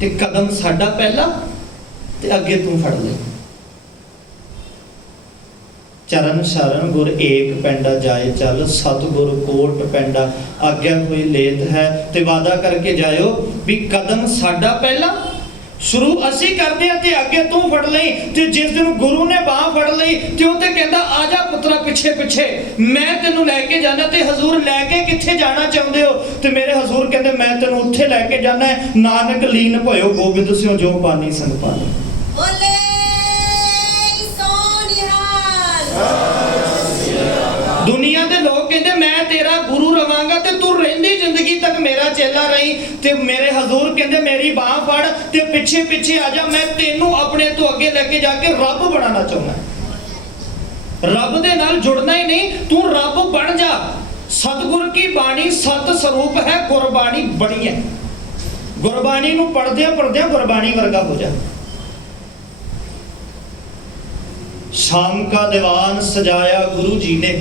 ਤੇ ਕਦਮ ਸਾਡਾ ਪਹਿਲਾ ਤੇ ਅੱਗੇ ਤੂੰ ਫੜ ਲੈ। ਚਰਨ ਸ਼ਰਨ ਗੁਰ ਏਕ ਪੈਂਡਾ ਜਾਏ ਚੱਲ, ਸਤਿਗੁਰ ਕੋਟ ਪੈਂਡਾ ਆਗਿਆ ਹੋਈ ਲੇਤ ਹੈ। ਤੇ ਵਾਦਾ ਕਰਕੇ ਜਾਇਓ ਵੀ ਕਦਮ ਸਾਡਾ ਪਹਿਲਾ, ਸ਼ੁਰੂ ਅਸੀਂ ਕਰਦੇ ਆ ਤੇ ਅੱਗੇ ਤੂੰ ਫੜ ਲਈ। ਤੇ ਜਿਸ ਦਿਨ ਗੁਰੂ ਨੇ ਬਾਹ ਫੜ ਲਈ ਤੇ ਉਹ ਤੇ ਕਹਿੰਦਾ ਆ ਜਾ ਪੁੱਤਰਾ ਪਿੱਛੇ ਪਿੱਛੇ, ਮੈਂ ਤੈਨੂੰ ਲੈ ਕੇ ਜਾਣਾ। ਤੇ ਹਜ਼ੂਰ ਲੈ ਕੇ ਕਿੱਥੇ ਜਾਣਾ ਚਾਹੁੰਦੇ ਹੋ? ਤੇ ਮੇਰੇ ਹਜ਼ੂਰ ਕਹਿੰਦੇ ਮੈਂ ਤੈਨੂੰ ਉੱਥੇ ਲੈ ਕੇ ਜਾਣਾ ਹੈ, ਨਾਨਕ ਲੀਨ ਭਇਓ ਗੋਬਿੰਦ ਸਿਓ ਜੋ ਪਾਣੀ ਸੰਗ ਪਾਣੀ। ਦੁਨੀਆ ਦੇ ਲੋਕ ਕਹਿੰਦੇ ਮੈਂ ਤੇਰਾ ਗੁਰੂ ਰਵਾਂਗਾ ਤੇ ਤੂੰ ਰਹਿੰਦੀ ਜ਼ਿੰਦਗੀ ਤੱਕ ਮੇਰਾ ਚੇਲਾ ਰਹੀਂ। ਤੇ ਮੇਰੇ ਹਜ਼ੂਰ ਕਹਿੰਦੇ ਮੇਰੀ ਬਾਹ ਫੜ ਤੇ ਪਿੱਛੇ ਪਿੱਛੇ ਆ ਜਾ, ਮੈਂ ਤੈਨੂੰ ਆਪਣੇ ਤੋਂ ਅੱਗੇ ਲੈ ਕੇ ਜਾ ਕੇ ਰੱਬ ਬਣਾਉਣਾ ਚਾਹੁੰਦਾ। ਰੱਬ ਦੇ ਨਾਲ ਜੁੜਨਾ ਹੀ ਨਹੀਂ, ਤੂੰ ਰੱਬ ਬਣ ਜਾ। ਸਤਿਗੁਰ ਕੀ ਬਾਣੀ ਸਤ ਸਰੂਪ ਹੈ, ਗੁਰਬਾਣੀ ਬਣੀ ਹੈ। ਗੁਰਬਾਣੀ ਨੂੰ ਪੜ੍ਹਦਿਆਂ ਪੜ੍ਹਦਿਆਂ ਗੁਰਬਾਣੀ ਵਰਗਾ ਹੋ ਜਾ। शाम का दीवान सजाया गुरु जी ने।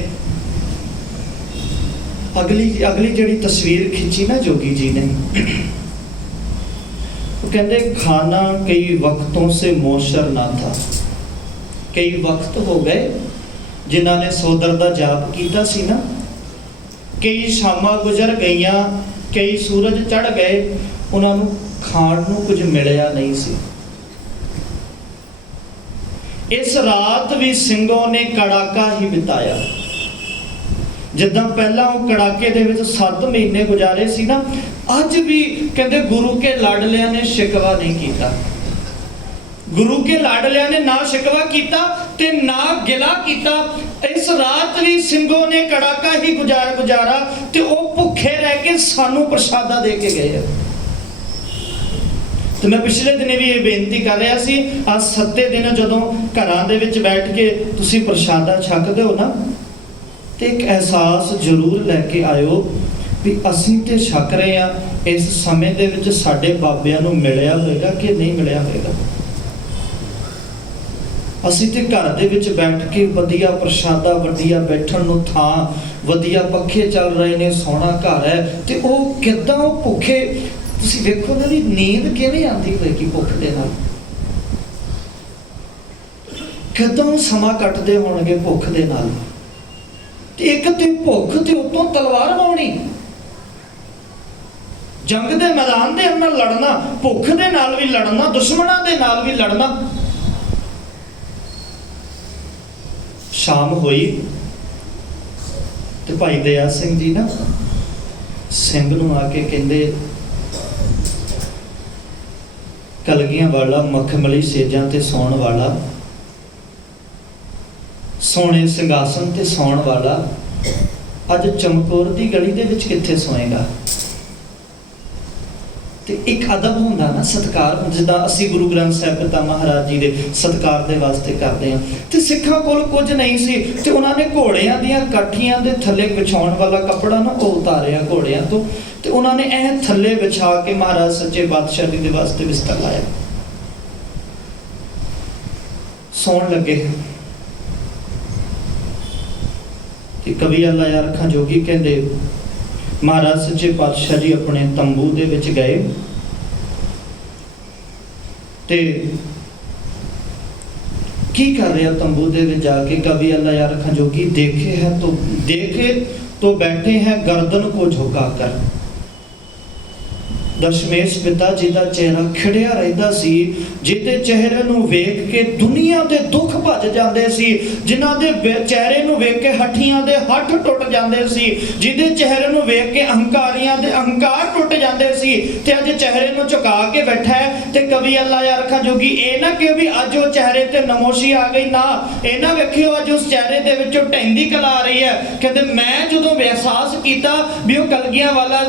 अगली जड़ी तस्वीर खिंची ना जोगी जी ने, वो कहते खाना कई वक्तों से मौशर ना था। कई वक्त हो गए जिन्हों ने सोदर का जाप किया सी ना, कई शामां गुजर गईयां, कई सूरज चढ़ गए, उन्होंने खाण नूं कुछ मिलिया नहीं सी। इस रात भी ਸਿੰਘੋਂ ने कड़ाका ही बिताया। जिद्दां पहला वो कड़ाके दे विच 7 महीने गुजारे सी ना, अज भी कहते गुरु के लाडलियां ने शिकवा नहीं किया। गुरु के लाडलियां ने ना शिकवा किया ते ना गिला किया। इस रात भी ਸਿੰਘੋਂ ने कड़ाका ही गुजारा ते वो भुखे रह के सानू प्रसादा दे के गए। तो मैं पिछले दिने भी ये बेनती कर रहा सी, आज 7 दिन जदों घरां दे विच बैठ के तुसी प्रसादा छकदे हो ना, तो एक एहसास जरूर लैके आयो ਵੀ ਅਸੀਂ ਤੇ ਛਕ ਰਹੇ ਆ ਇਸ ਸਮੇਂ ਦੇ ਵਿੱਚ ਸਾਡੇ ਬਾਬਿਆਂ ਨੂੰ ਮਿਲਿਆ ਹੋਏਗਾ ਕਿ ਨਹੀਂ ਮਿਲਿਆ ਹੋਏਗਾ। ਅਸੀਂ ਤੇ ਘਰ ਦੇ ਵਿੱਚ ਬੈਠ ਕੇ ਵਧੀਆ ਪ੍ਰਸ਼ਾਦਾ, ਵਧੀਆ ਬੈਠਣ ਨੂੰ ਥਾਂ, ਵਧੀਆ ਪੱਖੇ ਚੱਲ ਰਹੇ ਨੇ, ਸੋਹਣਾ ਘਰ ਹੈ, ਤੇ ਉਹ ਕਿੱਦਾਂ ਉਹ ਭੁੱਖੇ, ਤੁਸੀਂ ਵੇਖੋ ਉਹਨਾਂ ਦੀ ਨੀਂਦ ਕਿਵੇਂ ਆਉਂਦੀ ਹੋਏਗੀ ਭੁੱਖ ਦੇ ਨਾਲ, ਕਿੱਦਾਂ ਸਮਾਂ ਕੱਟਦੇ ਹੋਣਗੇ ਭੁੱਖ ਦੇ ਨਾਲ। ਤੇ ਇੱਕ ਤੇ ਭੁੱਖ ਤੇ ਉਤੋਂ ਤਲਵਾਰ ਵਾਉਣੀ, ਜੰਗ ਦੇ ਮੈਦਾਨ ਦੇ ਅੰਦਰ ਲੜਨਾ, ਭੁੱਖ ਦੇ ਨਾਲ ਵੀ ਲੜਨਾ, ਦੁਸ਼ਮਣਾਂ ਦੇ ਨਾਲ ਵੀ ਲੜਨਾ। ਸ਼ਾਮ ਹੋਈ ਤੇ ਭਾਈ ਦਇਆ ਸਿੰਘ ਜੀ ਨਾ ਸਿੰਘ ਨੂੰ ਆ ਕੇ ਕਹਿੰਦੇ, ਕਲਗੀਆਂ ਵਾਲਾ, ਮਖਮਲੀ ਸੇਜਾਂ ਤੇ ਸੌਣ ਵਾਲਾ, ਸੋਹਣੇ ਸਿੰਘਾਸਨ ਤੇ ਸੌਣ ਵਾਲਾ, ਅੱਜ ਚਮਕੌਰ ਦੀ ਗਲੀ ਦੇ ਵਿੱਚ ਕਿੱਥੇ ਸੋਏਗਾ। ਤੇ ਇੱਕ ਅਦਬ ਹੁੰਦਾ ਨਾ, ਸਤਿਕਾਰ, ਜਿੱਦਾਂ ਅਸੀਂ ਗੁਰੂ ਗ੍ਰੰਥ ਸਾਹਿਬ ਪਿਤਾ ਮਹਾਰਾਜ ਜੀ ਦੇ ਸਤਿਕਾਰ ਦੇ ਵਾਸਤੇ ਕਰਦੇ ਹਾਂ। ਤੇ ਸਿੱਖਾਂ ਕੋਲ ਕੁਝ ਨਹੀਂ ਸੀ, ਤੇ ਉਹਨਾਂ ਨੇ ਘੋੜਿਆਂ ਦੀਆਂ ਕਾਠੀਆਂ ਦੇ ਥੱਲੇ ਵਿਛਾਉਣ ਵਾਲਾ ਕੱਪੜਾ ਨਾ ਉਹ ਉਤਾਰਿਆ ਘੋੜਿਆਂ ਤੋਂ, ਤੇ ਉਹਨਾਂ ਨੇ ਇਹ ਥੱਲੇ ਵਿਛਾ ਕੇ ਮਹਾਰਾਜ ਸੱਚੇ ਪਾਤਸ਼ਾਹ ਜੀ ਦੇ ਵਾਸਤੇ ਬਿਸਤਰ ਲਾਇਆ। ਸੌਣ ਲੱਗੇ ਤੇ ਕਵੀ ਅੱਲਾ ਯਾਰ ਅੱਖਾਂ ਜੋਗੀ ਕਹਿੰਦੇ, ਮਹਾਰਾਜ ਸੱਚੇ ਪਾਤਸ਼ਾਹ ਜੀ ਆਪਣੇ ਤੰਬੂ ਦੇ ਵਿੱਚ ਗਏ ਤੇ ਕੀ ਕਰ ਰਿਹਾ ਤੰਬੂ ਦੇ ਵਿੱਚ ਜਾ ਕੇ। ਕਵੀ ਅੱਲਾ यार ਅੱਖਾਂ ਜੋਗੀ, देखे तो बैठे हैं गर्दन को झुका कर। ਦਸ਼ਮੇਸ਼ ਪਿਤਾ ਜੀ ਦਾ ਚਿਹਰਾ ਖਿੜਿਆ ਰਹਿੰਦਾ ਸੀ, ਜਿਹਦੇ ਚਿਹਰੇ ਨੂੰ ਵੇਖ ਕੇ ਦੁਨੀਆ ਦੇ ਦੁੱਖ ਭੱਜ ਜਾਂਦੇ ਸੀ, ਜਿਨ੍ਹਾਂ ਦੇ ਚਿਹਰੇ ਨੂੰ ਵੇਖ ਕੇ ਹੱਠੀਆਂ ਦੇ ਹੱਠ ਟੁੱਟ ਜਾਂਦੇ ਸੀ, ਜਿਹਦੇ ਚਿਹਰੇ ਨੂੰ ਵੇਖ ਕੇ ਅਹੰਕਾਰੀਆਂ ਦੇ ਅਹੰਕਾਰ ਟੁੱਟ ਜਾਂਦੇ ਸੀ, ਤੇ ਅੱਜ ਚਿਹਰੇ ਨੂੰ ਝੁਕਾ ਕੇ ਬੈਠਾ ਹੈ। ਤੇ ਕਵੀ ਅੱਲਾ ਯਾਰ ਅੱਖਾਂ ਜੋਗੀ, ਇਹ ਨਾ ਕਿ ਵੀ ਅੱਜ ਉਹ ਚਿਹਰੇ ਤੇ ਨਮੋਸ਼ੀ ਆ ਗਈ, ਨਾ, ਇਹ ਨਾ ਵੇਖਿਓ ਅੱਜ ਉਸ ਚਿਹਰੇ ਦੇ ਵਿੱਚੋਂ ਢਹਿੰਦੀ ਕਲਾ ਆ ਰਹੀ ਹੈ। ਕਹਿੰਦੇ ਮੈਂ ਜਦੋਂ ਅਹਿਸਾਸ ਕੀਤਾ ਵੀ ਉਹ ਕਲਗੀਆਂ ਵਾਲਾ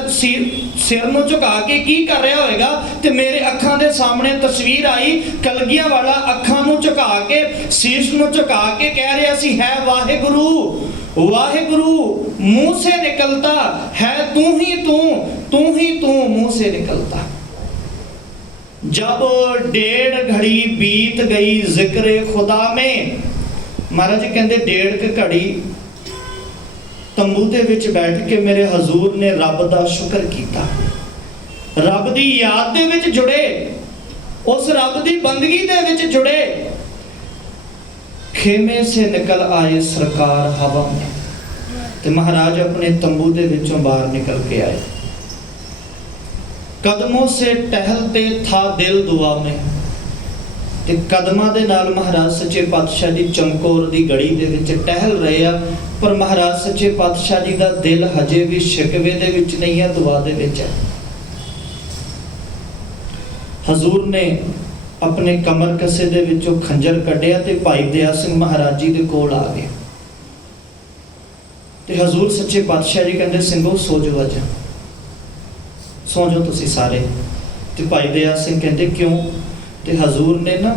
ਸਿਰ ਨੂੰ ਝੁਕਾ ਕੇ ਕੀ ਕਰ ਰਿਹਾ ਹੋਏਗਾ, ਤੇ ਮੇਰੇ ਅੱਖਾਂ ਦੇ ਸਾਹਮਣੇ ਤਸਵੀਰ ਆਈ, ਕਲਗੀਆਂ ਵਾਲਾ ਅੱਖਾਂ ਨੂੰ ਝੁਕਾ ਕੇ, ਸੀਸ ਨੂੰ ਝੁਕਾ ਕੇ ਕਹਿ ਰਿਹਾ ਸੀ, ਹੈ ਵਾਹਿਗੁਰੂ वाहिगुरु मुंह से निकलता है तू ही तू मुंह से निकलता। जब 1.5 घड़ी बीत गई जिक्र खुदा में, महाराज जी कहते 1.5 घड़ी तंबू दे विच बैठ के मेरे हजूर ने रब दा शुक्र कीता, रब दी याद दे विच जुड़े, उस रब दी बंदगी दे विच जुड़े। खेमे से निकल आए सरकार हवा में, ते महाराज अपने तंबू दे विचों बाहर निकल के आए। कदमों से टहलते था दिल दुआ में, ते कदमां दे नाल महाराज सच्चे पातशाह जी चमकौर दी गड़ी दे विच टहल रहे आ, पर महाराज सच्चे पातशाह जी दा दिल हजे भी शिकवे दे विच नहीं है, दुआ दे विच है। हजूर ने अपने कमर कसे दे विचों खंजर कढ़िया ते भाई दया सिंह महाराज जी दे कोल आ गए। ते हजूर सच्चे पातशाह जी कहंदे, सिंघो सो जाओ, अज सो जाओ तुसी सारे। ते भाई दया सिंह कहंदे क्यों? ते हजूर ने ना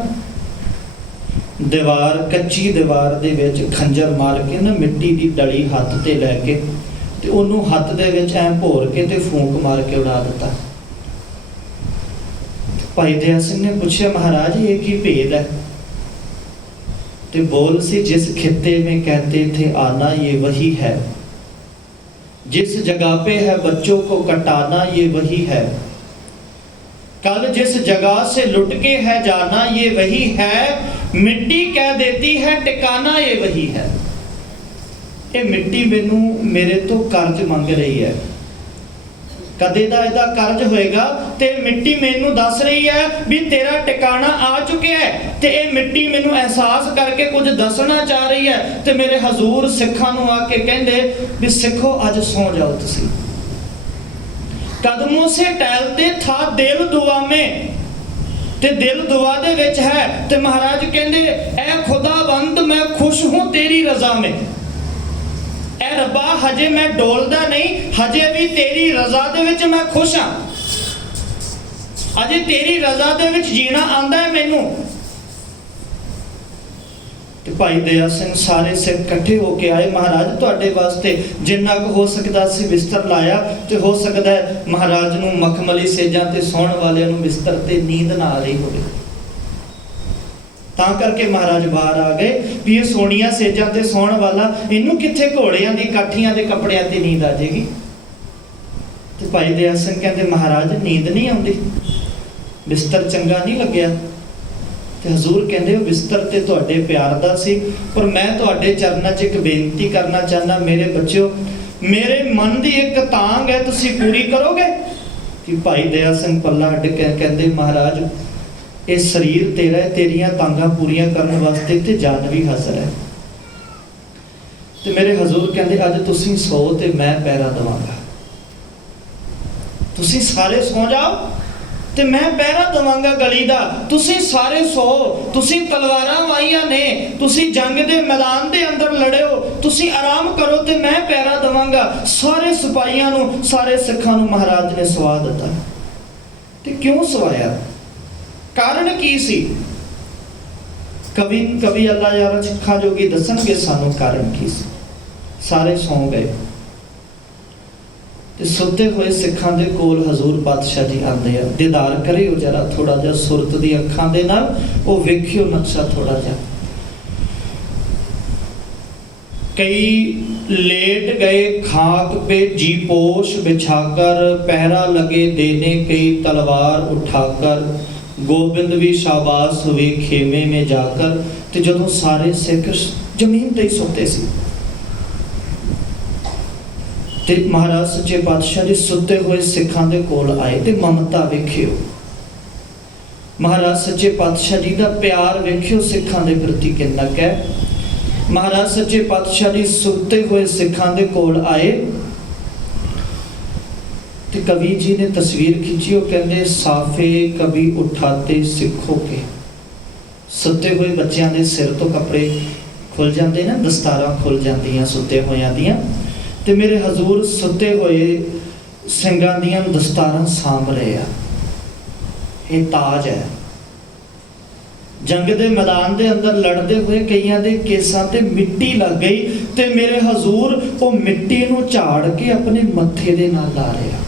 दीवार, कच्ची दीवार दे विच खंजर मार के ना मिट्टी दी डली हत्थ ते लैके ते ओनू हत्थ दे विच ऐ भोर के ते फूंक मार के उड़ा दिता। भाई दया सिंह ने पूछा, महाराज ये की भेद है? ते बोल सी, जिस खित्ते में कहते थे आना ये वही है, जिस जगह पे है बच्चों को कटाना ये वही है, कल जिस जगह से लुट के है जाना ये वही है, मिट्टी कह देती है टिकाना ये वही है। ये मिट्टी मैनू मेरे तो कर्ज मंग रही है, कदे दा इहदा कर्ज होएगा, ते मिट्टी मैनू दस रही है भी तेरा टिकाना आ चुका है, ते ये मिट्टी मैनू एहसास करके कुछ दसना चाह रही है। ते मेरे हजूर सिखां नू आके कहंदे भी सिखो अज सौ जाओ तुसी। कदमों से टहलते था दिल दुआ में, ते दिल दुआ दे विच है। ते महाराज कहंदे, ऐ खुदावंद मैं खुश हूं तेरी रजा में, ऐ रब्बा हजे मैं डोलदा नहीं, हजे भी तेरी रजा दे विच मैं खुश हाँ, अजे तेरी रजा दे विच जीना आंदा है मैनू। ਤੇ ਭਾਈ ਦਇਆ ਸਿੰਘ ਸਾਰੇ ਸਿੱਖ ਇਕੱਠੇ ਹੋ ਕੇ ਆਏ। ਮਹਾਰਾਜ ਤੁਹਾਡੇ ਵਾਸਤੇ ਜਿੰਨਾ ਕੁ ਹੋ ਸਕਦਾ ਸੀ ਬਿਸਤਰ ਲਾਇਆ, ਤੇ ਹੋ ਸਕਦਾ ਹੈ ਮਹਾਰਾਜ ਨੂੰ ਮਖਮਲੀ ਸੇਜਾਂ ਤੇ ਸੌਣ ਵਾਲਿਆਂ ਨੂੰ ਬਿਸਤਰ ਤੇ ਨੀਂਦ ਨਾ ਆ ਰਹੀ ਹੋਵੇ, ਤਾਂ ਕਰਕੇ ਮਹਾਰਾਜ ਬਾਹਰ ਆ ਗਏ ਵੀ ਇਹ ਸੋਹਣੀਆਂ ਸੇਜਾਂ ਤੇ ਸੌਣ ਵਾਲਾ, ਇਹਨੂੰ ਕਿੱਥੇ ਘੋੜਿਆਂ ਦੀ ਕਾਠੀਆਂ ਦੇ ਕੱਪੜਿਆਂ ਤੇ ਨੀਂਦ ਆ ਜਾਏਗੀ। ਤੇ ਭਾਈ ਦਇਆ ਸਿੰਘ ਕਹਿੰਦੇ ਮਹਾਰਾਜ ਨੀਂਦ ਨਹੀਂ ਆਉਂਦੀ, ਬਿਸਤਰ ਚੰਗਾ ਨਹੀਂ ਲੱਗਿਆ। ਤੇ ਹਜ਼ੂਰ ਕਹਿੰਦੇ ਉਹ ਬਿਸਤਰ ਤੇ ਤੁਹਾਡੇ ਪਿਆਰ ਦਾ ਸੀ, ਪਰ ਮੈਂ ਤੁਹਾਡੇ ਚਰਨਾਂ 'ਚ ਇੱਕ ਬੇਨਤੀ ਕਰਨਾ ਚਾਹੁੰਦਾ, ਮੇਰੇ ਬੱਚਿਓ, ਮੇਰੇ ਮਨ ਦੀ ਇੱਕ ਤਾਂਘ ਹੈ, ਤੁਸੀਂ ਪੂਰੀ ਕਰੋਗੇ? ਕਿ ਭਾਈ ਦਇਆ ਸਿੰਘ ਪੱਲਾ ਅੱਡ ਕੇ ਕਹਿੰਦੇ ਮਹਾਰਾਜ ਇਹ ਸਰੀਰ ਤੇਰਾ ਹੈ, ਤੇਰੀਆਂ ਤਾਂਘਾਂ ਪੂਰੀਆਂ ਕਰਨ ਵਾਸਤੇ ਤੇ ਜਾਨ ਵੀ ਹਾਜ਼ਰ ਹੈ। ਤੇ ਮੇਰੇ ਹਜ਼ੂਰ ਕਹਿੰਦੇ ਅੱਜ ਤੁਸੀਂ ਸੋ ਤੇ ਮੈਂ ਪਹਿਰਾ ਦੇਵਾਂਗਾ, ਤੁਸੀਂ ਸਾਰੇ ਸੌ ਜਾਓ ਤੇ ਮੈਂ ਪਹਿਰਾ ਦੇਵਾਂਗਾ ਗਲੀ ਦਾ, ਤੁਸੀਂ ਸਾਰੇ ਸੋ, ਤੁਸੀਂ ਤਲਵਾਰਾਂ ਵਾਹੀਆਂ ਨੇ, ਤੁਸੀਂ ਜੰਗ ਦੇ ਮੈਦਾਨ ਦੇ ਅੰਦਰ ਲੜਿਓ, ਤੁਸੀਂ ਆਰਾਮ ਕਰੋ ਤੇ ਮੈਂ ਪਹਿਰਾ ਦੇਵਾਂਗਾ। ਸਾਰੇ ਸਿਪਾਹੀਆਂ ਨੂੰ, ਸਾਰੇ ਸਿੱਖਾਂ ਨੂੰ ਮਹਾਰਾਜ ਨੇ ਸਵਾ ਦਿੱਤਾ। ਤੇ ਕਿਉਂ ਸਵਾਇਆ? ਕਾਰਨ ਕੀ ਸੀ? ਕਵੀ ਅੱਲਾ ਯਾਰ ਸਿੱਖਾਂ ਜੋਗੀ ਦੱਸਣਗੇ ਸਾਨੂੰ ਕਾਰਨ ਕੀ ਸੀ। ਸਾਰੇ ਸੌਂ ਗਏ ਤੇ ਸੁੱਤੇ ਹੋਏ ਸਿੱਖਾਂ ਦੇ ਕੋਲ ਹਜ਼ੂਰ ਪਾਤਸ਼ਾਹ ਜੀ ਆਉਂਦੇ ਆ। ਦੀਦਾਰ ਕਰਿਓ ਜਰਾ ਥੋੜਾ ਜਿਹਾ ਸੁਰਤ ਦੀ ਅੱਖਾਂ ਦੇ ਨਾਲ, ਉਹ ਵੇਖਿਓ ਨਕਸ਼ਾ ਥੋੜਾ ਜਿਹਾ। कई लेट गए खाक पे जीपोश बिछाकर, पहरा लगे देने कई तलवार उठाकर, गोबिंद भी शाबाश हुए खेमे में जाकर। ते जदों सारे सिख जमीन ते ही सुते सी ते महाराज सच्चे पातशाह जी सुते हुए सिखां दे कोल आए ते ममता वेखियो, महाराज सच्चे पातशाह जी दा प्यार वेखियो सिखां दे प्रति किन्ना है। महाराज सच्चे पातशाह जी सुते हुए सिखां दे कोल आए ते कवि जी ने तस्वीर खिंची, वो कहंदे साफे कभी उठाते सिखों के। सुते हुए बच्चों के सिर तो कपड़े खुल जाते ना, दस्तारां खुल जांदियां सुते होयां दियां, ते मेरे हजूर सुते हुए सिंगां दियां दस्तारां साम रहे आ। ये ताज है। जंग दे मैदान दे अंदर लड़ते हुए कईयां दे केसां ते मिट्टी लग गई ते मेरे हजूर वो मिट्टी नूं झाड़ के अपने मत्थे दे नाल ला रहे आ।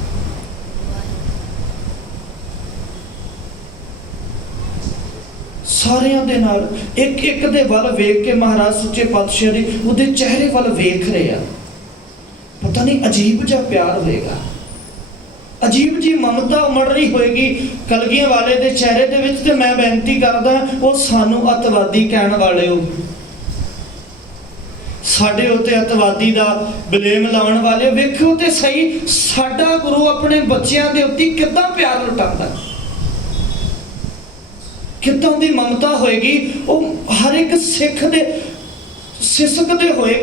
सारियां दे नाल एक एक दे वल वेख के महाराज सच्चे पातशाह जी उहदे चेहरे वल वेख रहे आ। पता नहीं अजीब जा प्यार होएगा, अजीब जी ममता उमड़ रही होएगी कलगियां वाले दे चेहरे दे विच। ते मैं बेनती करदा वो सानू अतवादी कहण वाले हो, साडे उत्ते अतवादी दा ब्लेम लाउण वाले, वेखो ते सही साडा गुरु अपने बच्चियां दे उत्ते किदां प्यार लुटांदा, किदां दी ममता होएगी। वो हर एक सिख दे सिसकते हुए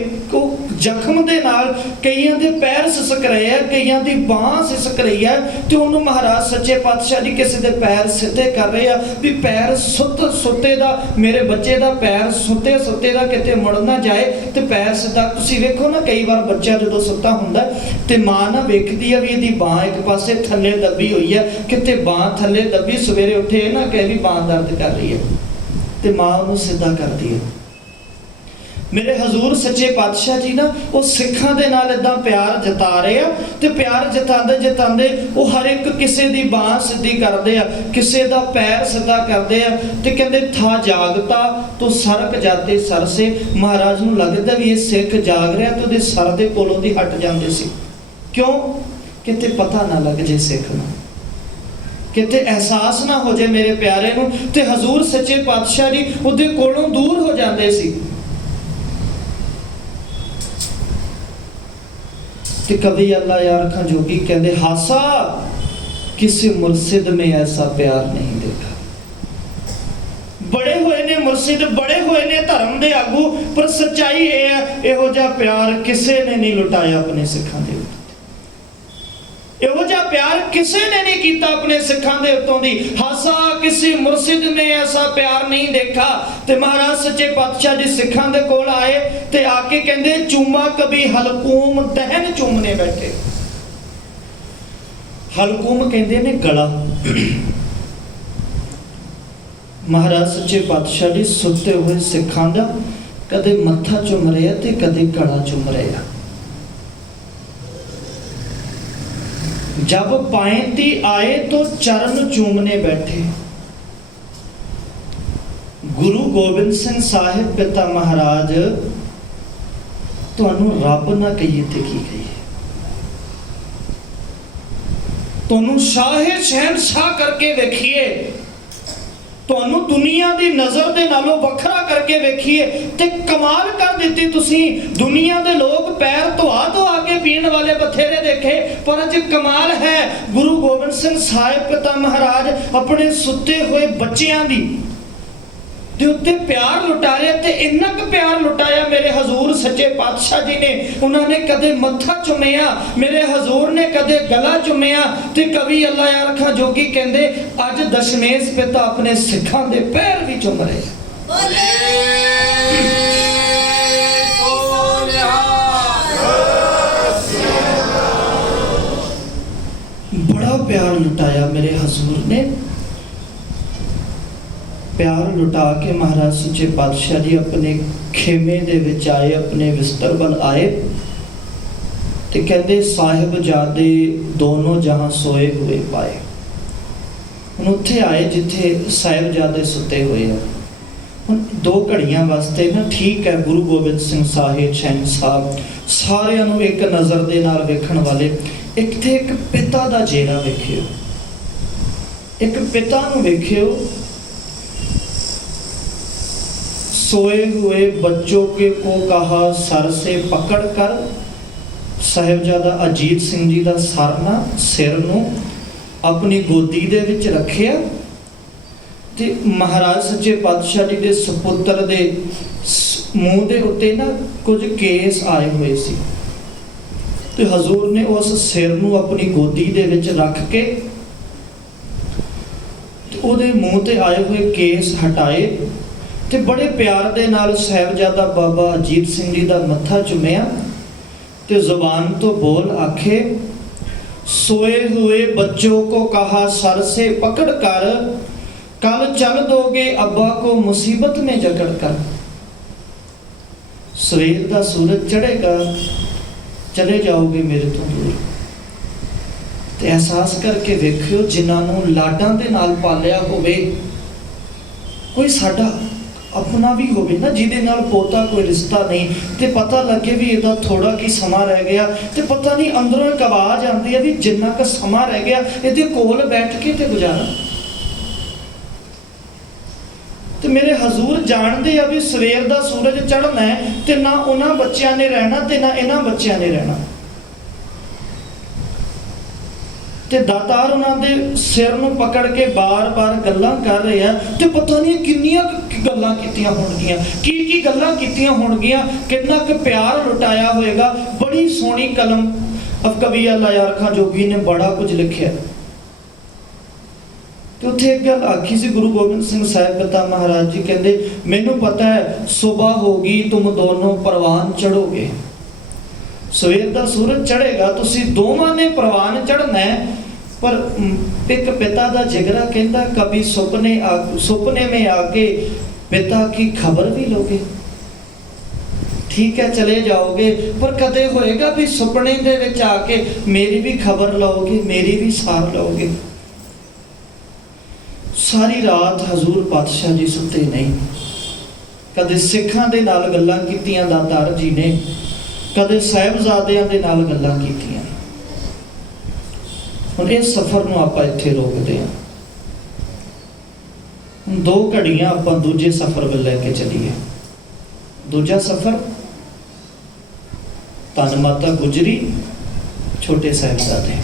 जख्म दे नाल कईयां दे पैर सिसक रहे हैं, कईयां दी बांह सिसक रही है, ते उन्होंने महाराज सच्चे पातशाह जी किसी दे पैर सीधे कर रहे हैं भी पैर सुते दा, मेरे बच्चे दा पैर सुते दा किते मुड़ ना जाए ते पैर सीधा। तुसीं वेखो ना कई बार बच्चा जदों सुता हुंदा ते मां ना वेखदी है भी इहदी बांह एक पासे थल्ले दबी हुई है, किते बांह थल्ले दबी, सवेरे उठे ना कहे भी बांह दर्द कर रही है ते मां उहनूं सीधा करदी है। मेरे हजूर सच्चे पातशाह जी ना वो सिखां दे नाल इदां प्यार जता रहे आ ते प्यार जतांदे जतांदे वो हर एक किसे दी बांह सीधी करदे आ, किसे दा पैर सीधा करदे आ ते कहंदे था जागता तो सरक जाते सर से। महाराज नूं लगदा भी ये सिख जाग रहा तो उहदे सर दे कोलों दी हट जांदे सी। क्यों? किते पता ना लग जे सिख नूं, किते एहसास ना हो जाए मेरे प्यारे नूं, ते हजूर सच्चे पातशाह जी उहदे कोलों दूर हो जांदे सी। ते कभी अल्लाह यार खां जोगी कहते हासा किसी मुर्शिद में ऐसा प्यार नहीं देखा। बड़े हुए ने मुर्शिद, बड़े हुए ने धर्म दे आगू, पर सच्चाई ये है इहो जिहा प्यार किसे ने नहीं लुटाया अपने सिखां दे उत्ते, इहो जिहा प्यार किसे ने नहीं कीता अपने सिखां दे उत्तों दी। हासा किसी मुर्शिद में ऐसा प्यार नहीं देखा। ते महाराज सच्चे पातशाह जी सिखां दे कोल आए ते आके कहंदे चूमा कभी हलकूम दहन चूमने बैठे। हलकूम कहंदे ने गला। महाराज सच्चे पातशाह जी सुते हुए सिखां दा कदे मत्था चुम रहे ते कदे गला चुम रहे। जब पायंती आए तो चरण चूमने बैठे। गुरु गोबिंद सिंह साहिब पिता महाराज तुहानू रब ना कहिए ते की कहिए, तुहानू शाहे शहनशाह करके वेखिए, तुहानू दुनिया दी नजर दे नालों वखरा करके वेखिए ते कमाल कर दिती तुसी। दुनिया दे लोग पैर धोआ धोआ के पीण वाले बथेरे देखे, पर अज कमाल है गुरु गोबिंद सिंह साहिब पिता महाराज अपने सुते हुए बच्चियां दी दे उत्ते प्यार लुटाया। ते इन्ना क प्यार लुटाया मेरे हजूर सच्चे पातशाह जी ने। उन्होंने कदे मत्था चुमिया, मेरे हजूर ने कदे गला चुमिया। ते कवि अल्लाह यारखा जोगी कहंदे अज दशमेश पिता अपने सिखां दे पैर भी चुम रहे। बड़ा प्यार लुटाया मेरे हजूर ने। प्यार लुटा के महाराज सच्चे पातशाह जी अपने खेमे दे विच आए, अपने बिस्तर बल आए ते कहंदे साहिबजादे दोनों जहां सोए हुए पाए। हुण उत्थे आए जिथे साहिबजादे सुते हुए हैं। हुण 2 घड़ियां वास्ते ना ठीक है गुरु गोबिंद सिंह साहिब शहन साहब सारियां नूं एक नज़र दे नाल वेखण वाले। एक ते एक पिता दा जेरा वेखियो, एक पिता नूं वेखियो सोए हुए बच्चों के को कहा सर से पकड़ कर। साहिबजादा अजीत सिंह जी दा सर ना सिर नूं अपनी गोदी दे विच रखिया ते महाराज सच्चे पातशाह जी दे सपुत्र दे मूँह दे उत्ते ना कुछ केस आए हुए सी ते हजूर ने उस सिर नूं अपनी गोदी दे विच रख के ते ओदे मूँह ते आए हुए केस हटाए ते बड़े प्यार दे नाल साहिबजादा बाबा अजीत सिंह जी दा मत्था चुमिया ते जुबान तो बोल आखे सोए हुए बच्चों को कहा सर से पकड़ कर, कल चल दोगे अब्बा को मुसीबत में जकड़ कर। सवेर दा सूरज चढ़ेगा चले जाओगे मेरे तो दूर। ते एहसास करके वेखियो जिन्हां नूं लाडां दे नाल पालिया होवे, कोई साडा अपना भी होवे ना जिहदे नाल पोता कोई रिश्ता नहीं, ते पता लगे भी इहदा थोड़ा की समा रह गया ते पता नहीं अंदरों एक आवाज आती है भी जिन्ना का समा रह गया इहदे कोल बैठ के ते गुजारा। ते मेरे हजूर जानते आ भी सवेर दा सूरज चढ़ना है ते ना उन्हां बच्चियां ने रहना ते ना इन्हां बच्चियां ने रहना। ते दातार उन्हां दे सिर नूं पकड़ के बार बार गल्लां कर रहे हैं ते पता नहीं किन्नियां गल्लां कीतियां होणगियां, की गल्लां कीतियां होणगियां, कितना क प्यार लुटाया होएगा। बड़ी सोहनी कलम अब कवि अल्लाह यारखा जोगी ने बड़ा कुछ लिखिया। तो उत्थे एक गल आखी सी गुरु गोबिंद सिंह साहिब पिता महाराज जी कहंदे मैनूं पता है सुबह होगी तुम दोनों परवान चढ़ोगे। सवेर दा सूरज चढ़ेगा तुसी दोवां ने परवान चढ़ना है, पर एक पिता दा जिगरा कहंदा कभी सुपने में आके पिता की खबर भी लोगे। ठीक है चले जाओगे, पर कदे होएगा भी सुपने दे विच आके मेरी भी खबर लोगे, मेरी भी सार लोगे। सारी रात हजूर पातशाह जी सुते नहीं। कदे सिखां दे नाल गल्लां कीतियां दातार जी ने, कदे साहिबजादियां दे नाल गल्लां कीतियां। हुण इस सफर नूं आपां इत्थे रोकदे हां। हुण 2 घड़ियां आपां दूजे सफर वल लैके चलीए। दूजा सफर धन माता गुजरी छोटे साहिबजादे,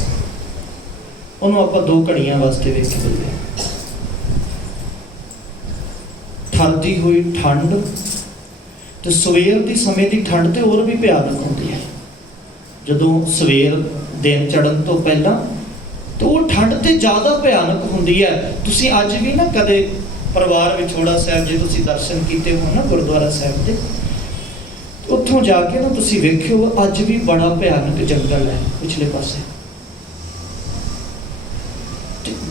उन्होंने आपां 2 घड़ियां वास्ते वेख लईए। ठरदी हुई ठंड ते सवेर दी समय दी ठंड ते और भी भयानक होंदी है। जदों सवेर दिन चढ़न तो पहला तो वो ठंड ते ज़्यादा भयानक होंदी है। तुसी अज भी ना कदे परिवार विछोड़ा साहब जे तुसी दर्शन कीते हो ना गुरुद्वारा साहब दे, उत्थों जाके ना तुसी वेखियो अज भी बड़ा भयानक जंगल है पिछले पासे।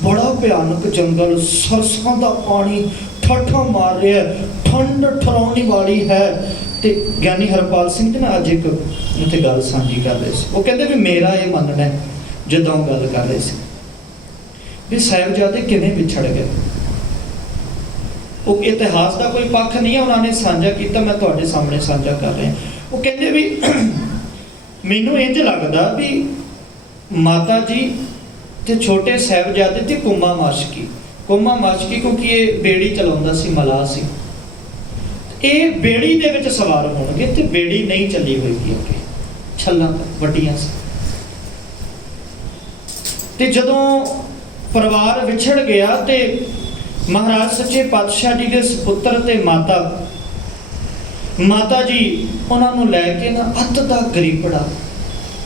बड़ा भयानक जंगल, सरसों का पानी, ਠਾਠਾਂ ਮਾਰ ਰਿਹਾ, ਠੰਡ ਠਰਾਉਣੀ ਵਾਲੀ ਹੈ। ਤੇ ਗਿਆਨੀ ਹਰਪਾਲ ਸਿੰਘ ਜੀ ਨਾ ਅੱਜ ਇੱਕ ਉੱਥੇ ਗੱਲ ਸਾਂਝੀ ਕਰ ਰਹੇ ਸੀ। ਉਹ ਕਹਿੰਦੇ ਵੀ ਮੇਰਾ ਇਹ ਮੰਨਣਾ ਹੈ, ਜਦੋਂ ਉਹ ਗੱਲ ਕਰ ਰਹੇ ਸੀ ਵੀ ਸਾਹਿਬਜ਼ਾਦੇ ਕਿਵੇਂ ਵਿਛੜ ਗਏ। ਉਹ ਇਤਿਹਾਸ ਦਾ ਕੋਈ ਪੱਖ ਨਹੀਂ ਹੈ, ਉਹਨਾਂ ਨੇ ਸਾਂਝਾ ਕੀਤਾ, ਮੈਂ ਤੁਹਾਡੇ ਸਾਹਮਣੇ ਸਾਂਝਾ ਕਰ ਰਿਹਾ। ਉਹ ਕਹਿੰਦੇ ਵੀ ਮੈਨੂੰ ਇੰਝ ਲੱਗਦਾ ਵੀ ਮਾਤਾ ਜੀ ਤੇ ਛੋਟੇ ਸਾਹਿਬਜ਼ਾਦੇ ਤੇ ਕੁੰਮਾ ਮਾਸ਼ਕੀ ਕਿਉਂਕਿ ਇਹ ਬੇੜੀ ਚਲਾਉਂਦਾ ਸੀ, ਮਲਾਹ ਸੀ, ਇਹ ਬੇੜੀ ਦੇ ਵਿੱਚ ਸਵਾਰ ਹੋਣਗੇ ਤੇ ਬੇੜੀ ਨਹੀਂ ਚੱਲੀ ਹੋਏਗੀ ਅੱਗੇ, ਛੱਲਾਂ ਵੱਡੀਆਂ ਸੀ। ਤੇ ਜਦੋਂ ਪਰਿਵਾਰ ਵਿਛੜ ਗਿਆ ਤੇ ਮਹਾਰਾਜ ਸੱਚੇ ਪਾਤਸ਼ਾਹ ਜੀ ਦੇ ਸੁਪੁੱਤਰ ਤੇ ਮਾਤਾ ਜੀ ਉਹਨਾਂ ਨੂੰ ਲੈ ਕੇ ਨਾ ਅੱਤ ਦਾ ਗਰੀਬੜਾ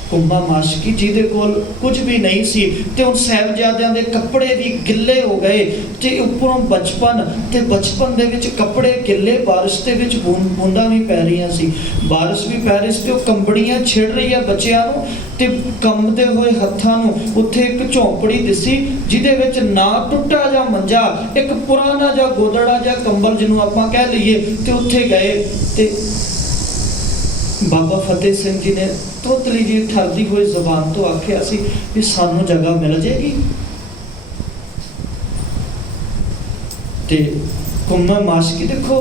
ਕੁੰਮਾ ਮਾਸ਼ਕੀ ਜਿਹਦੇ ਕੋਲ ਕੁਝ ਵੀ ਨਹੀਂ ਸੀ, ਤੇ ਹੁਣ ਸਾਹਿਬਜ਼ਾਦਿਆਂ ਦੇ ਕੱਪੜੇ ਵੀ ਗਿੱਲੇ ਹੋ ਗਏ ਤੇ ਉੱਪਰੋਂ ਬਚਪਨ ਦੇ ਵਿੱਚ ਕੱਪੜੇ ਗਿੱਲੇ, ਬਾਰਿਸ਼ ਦੇ ਵਿੱਚ ਬੂੰਦਾਂ ਵੀ ਪੈ ਰਹੀਆਂ ਸੀ, ਬਾਰਿਸ਼ ਵੀ ਪੈ ਰਹੀ ਸੀ ਤੇ ਉਹ ਕੰਬੜੀਆਂ ਛਿੜ ਰਹੀ ਆ ਬੱਚਿਆਂ ਨੂੰ। ਤੇ ਕੰਬਦੇ ਹੋਏ ਹੱਥਾਂ ਨੂੰ ਉੱਥੇ ਇੱਕ ਝੌਂਪੜੀ ਦਿਸੀ ਜਿਹਦੇ ਵਿੱਚ ਨਾ ਟੁੱਟਾ ਜਾਂ ਮੰਜਾ, ਇੱਕ ਪੁਰਾਣਾ ਜਾਂ ਗੋਦੜਾ ਜਾਂ ਕੰਬਲ ਜਿਹਨੂੰ ਆਪਾਂ ਕਹਿ ਲਈਏ। ਤੇ ਉੱਥੇ ਗਏ ਤੇ ਬਾਬਾ ਫਤਿਹ ਸਿੰਘ ਜੀ ਨੇ ਤੋਤਲੀ ਜੀ ਠਰਦੀ ਹੋਈ ਜ਼ੁਬਾਨ ਤੋਂ ਆਖਿਆ ਸੀ ਵੀ ਸਾਨੂੰ ਜਗ੍ਹਾ ਮਿਲ ਜਾਏਗੀ। ਤੇ ਕੁੰਮਾ ਮਾਸ਼ਕੀ ਦੇਖੋ,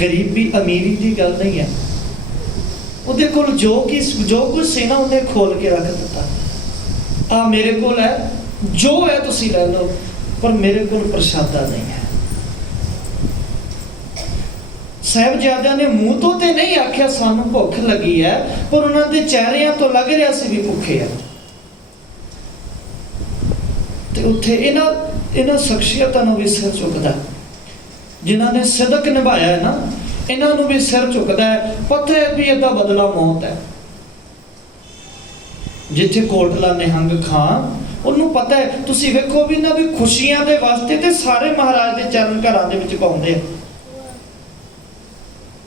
ਗਰੀਬੀ ਅਮੀਰੀ ਦੀ ਗੱਲ ਨਹੀਂ ਹੈ, ਉਹਦੇ ਕੋਲ ਜੋ ਕੁਝ ਸੀ ਨਾ ਉਹਨੇ ਖੋਲ ਕੇ ਰੱਖ ਦਿੱਤਾ। ਆ ਮੇਰੇ ਕੋਲ ਹੈ, ਜੋ ਹੈ ਤੁਸੀਂ ਲੈ ਲਓ, ਪਰ ਮੇਰੇ ਕੋਲ ਪ੍ਰਸ਼ਾਦਾ ਨਹੀਂ ਹੈ। ਸਾਹਿਬਜ਼ਾਦਿਆਂ ਨੇ ਮੂੰਹ ਤੋਂ ਤੇ ਨਹੀਂ ਆਖਿਆ ਸਾਨੂੰ ਭੁੱਖ ਲੱਗੀ ਹੈ, ਪਰ ਉਹਨਾਂ ਦੇ ਚਿਹਰਿਆਂ ਤੋਂ ਲੱਗ ਰਿਹਾ ਸੀ ਵੀ ਭੁੱਖੇ ਆ। ਤੇ ਉੱਥੇ ਇਹਨਾਂ ਸ਼ਖਸੀਅਤਾਂ ਨੂੰ ਵੀ ਸਿਰ ਝੁਕਦਾ, ਜਿਨ੍ਹਾਂ ਨੇ ਸਿਦਕ ਨਿਭਾਇਆ ਹੈ ਨਾ, ਇਹਨਾਂ ਨੂੰ ਵੀ ਸਿਰ ਝੁਕਦਾ ਹੈ। ਪਤਾ ਹੈ ਵੀ ਇਹਦਾ ਬਦਲਾ ਮੌਤ ਹੈ। ਜਿੱਥੇ ਕੋਟਲਾ ਨਿਹੰਗ ਖਾਂ, ਉਹਨੂੰ ਪਤਾ ਹੈ। ਤੁਸੀਂ ਵੇਖੋ ਵੀ ਨਾ ਵੀ ਖੁਸ਼ੀਆਂ ਦੇ ਵਾਸਤੇ ਤੇ ਸਾਰੇ ਮਹਾਰਾਜ ਦੇ ਚਰਨ ਘਰਾਂ ਦੇ ਵਿੱਚ ਪਾਉਂਦੇ ਆ।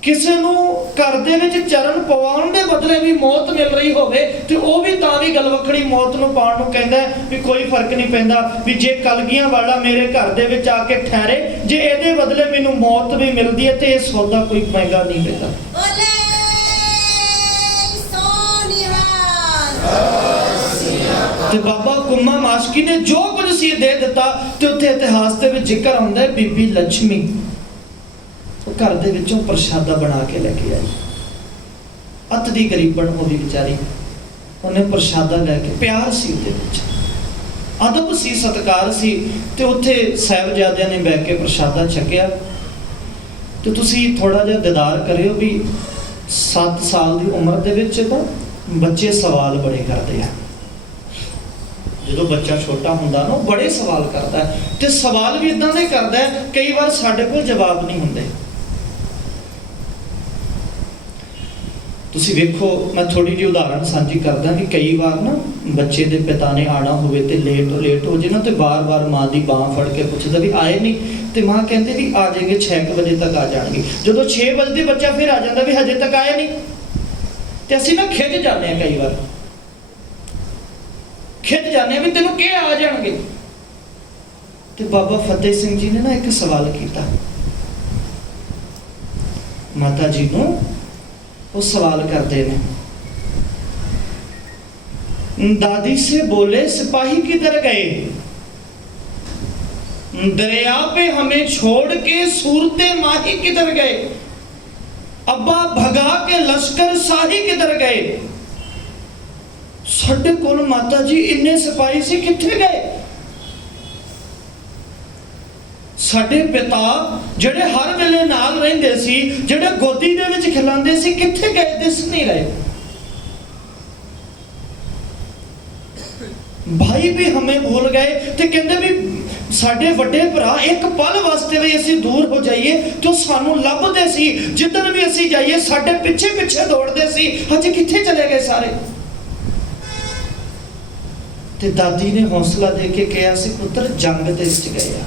ਕਿਸੇ ਨੂੰ ਘਰ ਦੇ ਵਿੱਚ ਚਰਨ ਪਵਾਉਣ ਦੇ ਬਦਲੇ ਵੀ ਮੌਤ ਮਿਲ ਰਹੀ ਹੋਵੇ ਤੇ ਉਹ ਵੀ ਤਾਂ ਵੀ ਗਲਵੱਖੜੀ ਮੌਤ ਨੂੰ ਪਾਉਣ ਨੂੰ ਕਹਿੰਦਾ ਵੀ ਕੋਈ ਫਰਕ ਨਹੀਂ ਪੈਂਦਾ, ਵੀ ਜੇ ਕਲਗੀਆਂ ਵਾਲਾ ਮੇਰੇ ਘਰ ਦੇ ਵਿੱਚ ਆ ਕੇ ਠਹਿਰੇ, ਜੇ ਇਹਦੇ ਬਦਲੇ ਮੈਨੂੰ ਮੌਤ ਵੀ ਮਿਲਦੀ ਹੈ ਤੇ ਇਹ ਸੌਦਾ ਕੋਈ ਮਹਿੰਗਾ ਨਹੀਂ ਪੈਂਦਾ। ਤੇ ਬਾਬਾ ਕੁੰਮਾ ਮਾਸ਼ਕੀ ਨੇ ਜੋ ਕੁਝ ਸੀ ਦੇ ਦਿੱਤਾ। ਤੇ ਉੱਥੇ ਇਤਿਹਾਸ ਦੇ ਵਿੱਚ ਜ਼ਿਕਰ ਆਉਂਦਾ ਹੈ ਬੀਬੀ ਲక్ష్ਮੀ ਘਰ ਦੇ ਵਿੱਚੋਂ ਪ੍ਰਸ਼ਾਦਾ ਬਣਾ ਕੇ ਲੈ ਕੇ ਆਈ। ਅੱਤ ਦੀ ਗਰੀਬਣ ਹੋਈ ਵਿਚਾਰੀ, ਉਹਨੇ ਪ੍ਰਸ਼ਾਦਾ ਲੈ ਕੇ, ਪਿਆਰ ਸੀ ਉਹਦੇ ਵਿੱਚ, ਅਦਬ ਸੀ, ਸਤਿਕਾਰ ਸੀ। ਤੇ ਉੱਥੇ ਸਾਹਿਬਜ਼ਾਦਿਆਂ ਨੇ ਬੈਠ ਕੇ ਪ੍ਰਸ਼ਾਦਾ ਛਕਿਆ। ਤੇ ਤੁਸੀਂ ਥੋੜਾ ਜਿਹਾ ਦਿਦਾਰ ਕਰਿਓ ਵੀ 7 ਸਾਲ ਦੀ ਉਮਰ ਦੇ ਵਿੱਚ ਤਾਂ ਬੱਚੇ ਸਵਾਲ ਬੜੇ ਕਰਦੇ ਆ। ਜਦੋਂ ਬੱਚਾ ਛੋਟਾ ਹੁੰਦਾ ਨਾ, ਉਹ ਬੜੇ ਸਵਾਲ ਕਰਦਾ ਹੈ, ਤੇ ਸਵਾਲ ਵੀ ਇਦਾਂ ਦੇ ਕਰਦਾ ਹੈ ਕਈ ਵਾਰ ਸਾਡੇ ਕੋਲ ਜਵਾਬ ਨਹੀਂ ਹੁੰਦੇ। ਤੁਸੀਂ ਵੇਖੋ, ਮੈਂ ਥੋੜੀ ਜਿਹੀ ਉਦਾਹਰਣ ਸਾਂਝੀ ਕਰਦਾ ਕਿ ਕਈ ਵਾਰ ਨਾ ਬੱਚੇ ਦੇ ਪਿਤਾ ਨੇ ਆਣਾ ਹੋਵੇ ਤੇ ਲੇਟ ਹੋ ਜੇ ਨਾ, ਤੇ ਬਾਰ-ਬਾਰ ਮਾਂ ਦੀ ਬਾਂਹ ਫੜ ਕੇ ਪੁੱਛਦਾ ਵੀ ਆਏ ਨਹੀਂ, ਤੇ ਮਾਂ ਕਹਿੰਦੇ ਵੀ ਆ ਜਾਏਗੇ 6 ਵਜੇ ਤੱਕ ਆ ਜਾਣਗੇ। ਜਦੋਂ 6 ਵਜੇ ਬੱਚਾ ਫਿਰ ਆ ਜਾਂਦਾ ਵੀ ਹਜੇ ਤੱਕ ਆਇਆ ਨਹੀਂ, ਤੇ ਅਸੀਂ ਨਾ ਖਿੱਚ ਜਾਂਦੇ ਹਾਂ, ਕਈ ਵਾਰ ਖਿੱਚ ਜਾਂਦੇ ਹਾਂ ਵੀ ਤੈਨੂੰ ਕੀ ਆ ਜਾਣਗੇ। ਤੇ ਬਾਬਾ ਫਤਿਹ ਸਿੰਘ ਜੀ ਨੇ ਨਾ ਇੱਕ ਸਵਾਲ ਕੀਤਾ ਮਾਤਾ ਜੀ ਨੂੰ। ਉਹ ਸਵਾਲ करते हैं, दादी से बोले सिपाही किधर गए, दरिया पे हमें छोड़ के सूरते माही किधर गए, अब्बा भगा के लश्कर शाही किधर गए। साडे कोल माता जी इन्ने सिपाही से किथे गए। ਸਾਡੇ ਪਿਤਾ ਜਿਹੜੇ ਹਰ ਵੇਲੇ ਨਾਲ ਰਹਿੰਦੇ ਸੀ, ਜਿਹੜੇ ਗੋਦੀ ਦੇ ਵਿੱਚ ਖਿਲਾਉਂਦੇ ਸੀ, ਕਿੱਥੇ ਗਏ, ਦਿਸ ਨਹੀਂ ਰਹੇ। ਭਾਈ ਵੀ ਹਮੇ ਭੁੱਲ ਗਏ। ਤੇ ਕਹਿੰਦੇ ਵੀ ਸਾਡੇ ਵੱਡੇ ਭਰਾ ਇੱਕ ਪਲ ਵਾਸਤੇ ਵੀ ਅਸੀਂ ਦੂਰ ਹੋ ਜਾਈਏ ਤੇ ਸਾਨੂੰ ਲੱਭਦੇ ਸੀ, ਜਿੱਧਰ ਵੀ ਅਸੀਂ ਜਾਈਏ ਸਾਡੇ ਪਿੱਛੇ ਪਿੱਛੇ ਦੌੜਦੇ ਸੀ। ਅੱਜ ਕਿੱਥੇ ਚਲੇ ਗਏ ਸਾਰੇ। ਤੇ ਦਾਦੀ ਨੇ ਹੌਸਲਾ ਦੇ ਕੇ ਕਿਹਾ ਸੀ, ਪੁੱਤਰ ਜੰਗ ਦੇ ਵਿੱਚ ਗਏ ਆ।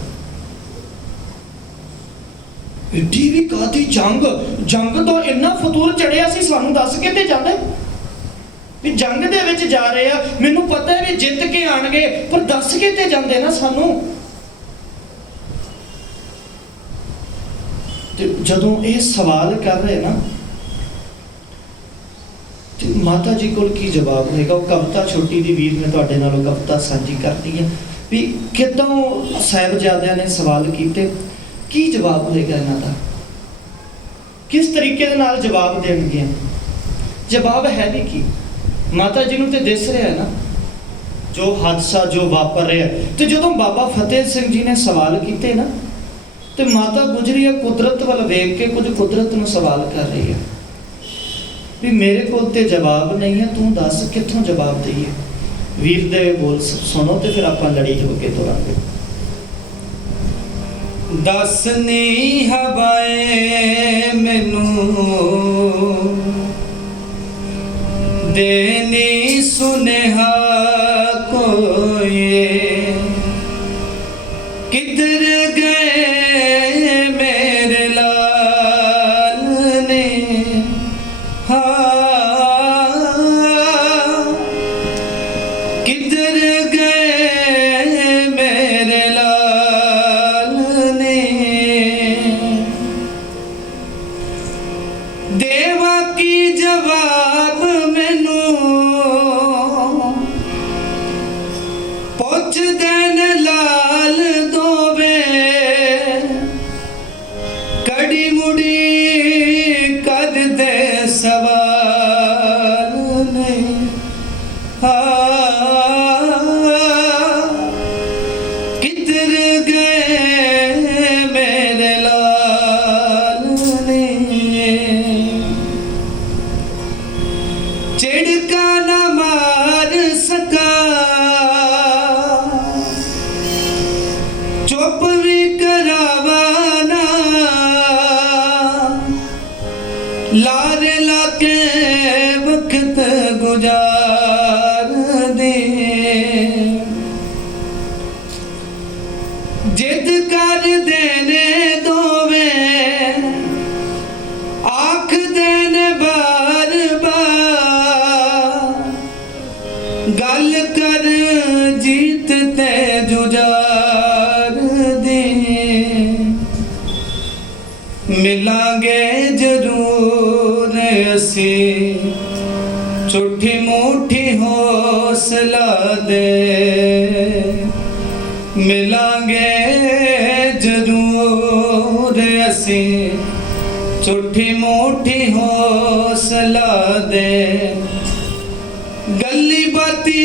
ਏਡੀ ਵੀ ਕਾਹਦੀ ਜੰਗ ਤੋਂ ਇੰਨਾ ਫਤੂਰ ਚੜਿਆ ਸੀ, ਸਾਨੂੰ ਦੱਸ ਕੇ ਤੇ ਜਾਂਦੇ ਵੀ ਜੰਗ ਦੇ ਵਿੱਚ ਜਾ ਰਹੇ ਆ। ਮੈਨੂੰ ਪਤਾ ਹੈ ਵੀ ਜਿੱਤ ਕੇ ਆਣਗੇ, ਪਰ ਦੱਸ ਕੇ ਤੇ ਜਾਂਦੇ ਨਾ ਸਾਨੂੰ। ਤੇ ਜਦੋਂ ਇਹ ਸਵਾਲ ਕਰ ਰਹੇ ਨਾ, ਤੇ ਮਾਤਾ ਜੀ ਕੋਲ ਕੀ ਜਵਾਬ ਹੋਏਗਾ? ਉਹ ਕਵਿਤਾ ਛੋਟੀ ਦੀ ਵੀਰ ਨੇ ਤੁਹਾਡੇ ਨਾਲ ਉਹ ਕਵਿਤਾ ਸਾਂਝੀ ਕਰਦੀ ਹੈ ਵੀ ਕਿੱਦਾਂ ਸਾਹਿਬਜ਼ਾਦਿਆਂ ਨੇ ਸਵਾਲ ਕੀਤੇ, ਕੀ ਜਵਾਬ ਹੋਏਗਾ ਇਹਨਾਂ ਦਾ, ਕਿਸ ਤਰੀਕੇ ਦੇ ਨਾਲ ਜਵਾਬ ਦੇਣਗੇ? ਜਵਾਬ ਹੈ ਵੀ ਕੀ? ਮਾਤਾ ਜੀ ਨੂੰ ਤੇ ਦਿਸ ਰਿਹਾ ਨਾ ਜੋ ਹਾਦਸਾ ਜੋ ਵਾਪਰ ਰਿਹਾ। ਤੇ ਜਦੋਂ ਬਾਬਾ ਫਤਿਹ ਸਿੰਘ ਜੀ ਨੇ ਸਵਾਲ ਕੀਤੇ ਨਾ, ਤੇ ਮਾਤਾ ਗੁਜਰੀ ਆ ਕੁਦਰਤ ਵੱਲ ਵੇਖ ਕੇ ਕੁਝ ਕੁਦਰਤ ਨੂੰ ਸਵਾਲ ਕਰ ਰਹੀ ਹੈ ਵੀ ਮੇਰੇ ਕੋਲ ਤੇ ਜਵਾਬ ਨਹੀਂ ਹੈ, ਤੂੰ ਦੱਸ ਕਿੱਥੋਂ ਜਵਾਬ ਦੇਈਏ। ਵੀਰ ਦੇ ਬੋਲ ਸੁਣੋ ਤੇ ਫਿਰ ਆਪਾਂ ਲੜੀ ਹੋ ਕੇ ਤੁਰਾਂਗੇ। ਦਸ ਨੀ ਹਵਾਏ ਮੈਨੂੰ ਦੇਨੀ ਸੁਨੇਹਾ ਕੋਏ, ਕਿਧਰ ਗਏ ਮੇਰੇ ਲਾਲ ਨੇ, ਕਿਧਰ ਗਏ ਮੇਰੇ ਲਾਲ ਨੇ, ਦੇਵਾ ਕੀ ਜਵਾਬ ਮੈਨੂੰ ਪੁੱਛਦੇ ਨੇ ਲਾਲ ਦੋਵੇਂ, ਕੜੀ ਮੁੜੀ ਕਰਦੇ ਸਵਾਲ ਨੇ, ਕਿਧਰ ਗਏ ਮੇਰੇ ਲਾਲ ਨੇ, ਝਿੜਕਾ ਨਾ ਮਾਰ ਸਕਾ, ਚੁੱਪ ਵੀ ਕਰਾਵਾ ਨਾ, ਲਾਰੇ ਲਾ ਕੇ ਵਕਤ ਗੁਜ਼ਾਰ ਦੇ, ਜਿੱਦ ਕਰਦੇ ਨੇ ਦੋਵੇਂ, ਆਖਦੇ ਨੇ ਬਾਰ ਬਾਰ, ਗੱਲ ਕਰ ਜੀਤ ਤੇ ਜੁਝਾਰ ਦੇ, ਮਿਲਾਂਗੇ ਜ਼ਰੂਰ ਅਸੀਂ, ਝੂਠੀ ਮੂਠੀ ਹੌਸਲਾ ਦੇ, ਮਿਲਾਂਗੇ ਜ਼ਰੂਰ ਅਸੀਂ, ਝੂਠੀ ਮੂਠੀ ਹੌਸਲਾ ਦੇ, ਗੱਲੀ ਬਾਤੀ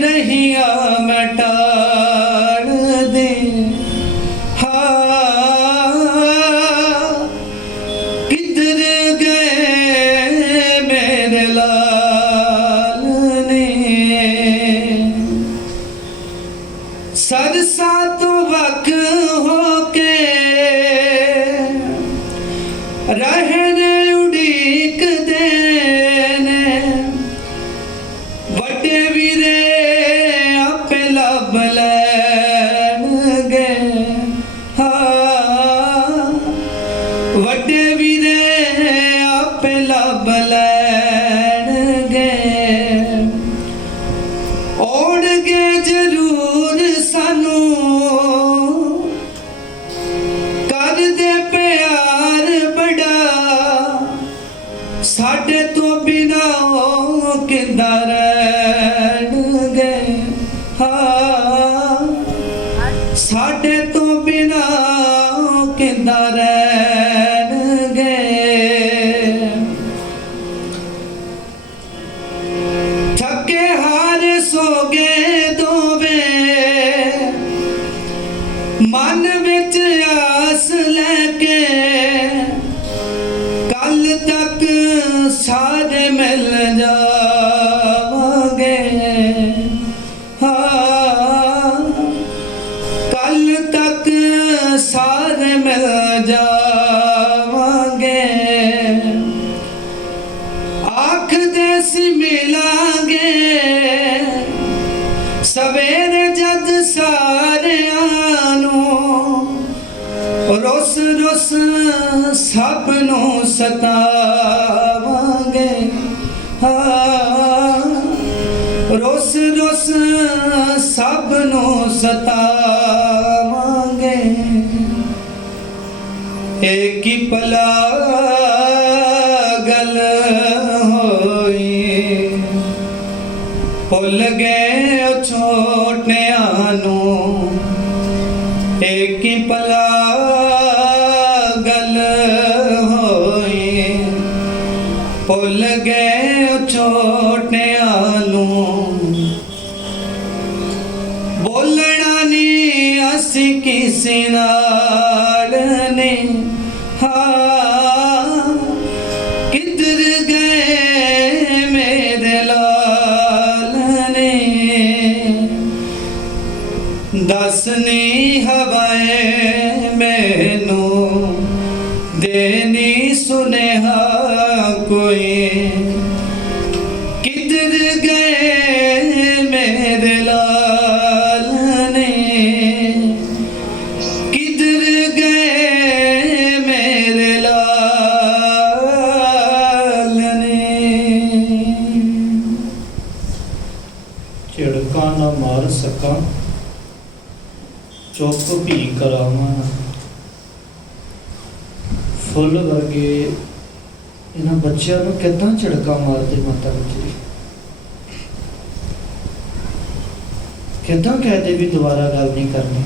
ਨਹੀਂ ਆ ਮਟਾਣ ਦੇ, ਕਿਧਰ ਗਏ ਮੇਰੇ ਲਾਲ ਨੇ, ਸਰਸਾ ਤੋਂ ਵੱਖ ਹੋ ਕੇ ਰਹਿਣੇ ਉਡੀਕਦੇ ਨੇ, ਵੱਡੇ ਵੀਰੇ ਆਪੇ ਲੱਭ ਲੈਣਗੇ, ਵੱਡੇ ਵੀਰੇ ਆਪੇ ਲੱਭ ਲੈਣਗੇ, ਆਉਣਗੇ ਜ਼ਰੂਰ ਸਾਨੂੰ, ਕਰਦੇ ਪਿਆਰ ਬੜਾ, ਸਾਡੇ ਤੋਂ ਬਿਨਾਂ ਉਹ ਕਿੱਦਾਂ ਰਹਿਣਗੇ, ਸਾਡੇ ਤੋਂ ਬਿਨਾਂ ਉਹ ਕਿੱਦਾਂ ਰਹਿਣਗੇ, ਥੱਕੇ ਹਾਰੇ ਸੋ ਗਏ ਦੋਵੇਂ, ਮਨ ਵਿੱਚ ਆਸ ਲੈ ਕੇ, ਕੱਲ ਤੱਕ ਸਾਰੇ ਮਿਲ ਜਾਵਾਂਗੇ, ਕੱਲ ਤੱਕ ਸਾਰੇ ਮਿਲ ਜਾਵਾਂਗੇ, ਆਖਦੇ ਸੀ ਮਿਲਾਂਗੇ ਸਵੇਰੇ ਜਦ ਸਾਰਿਆਂ ਨੂੰ, ਰੁੱਸ ਰੁੱਸ ਸਭ ਨੂੰ ਸਤਾਵਾਂਗੇ, ਰੁੱਸ ਰੁੱਸ ਸਭ ਨੂੰ ਸਤਾਵਾਂਗੇ, एक ही पला गल होई भुल गए छोटियां नू एक ही पला गल होई भुल गए छोटियां नू बोलना नहीं असी किसी नाल ने हाँ किधर गए मेरे लाल ने दस नहीं हवाएं मैनू देनी सुनेहा कोई किधर गए मेरे लाल ने किधर गए मेरे लाल ने झिड़का ना मार सका चुप भी करावा फुੱਲ वर्गे इन्हां बच्चों को कितना झिड़का मारते माता गुजरी कितना कहते भी दोबारा गल नहीं करनी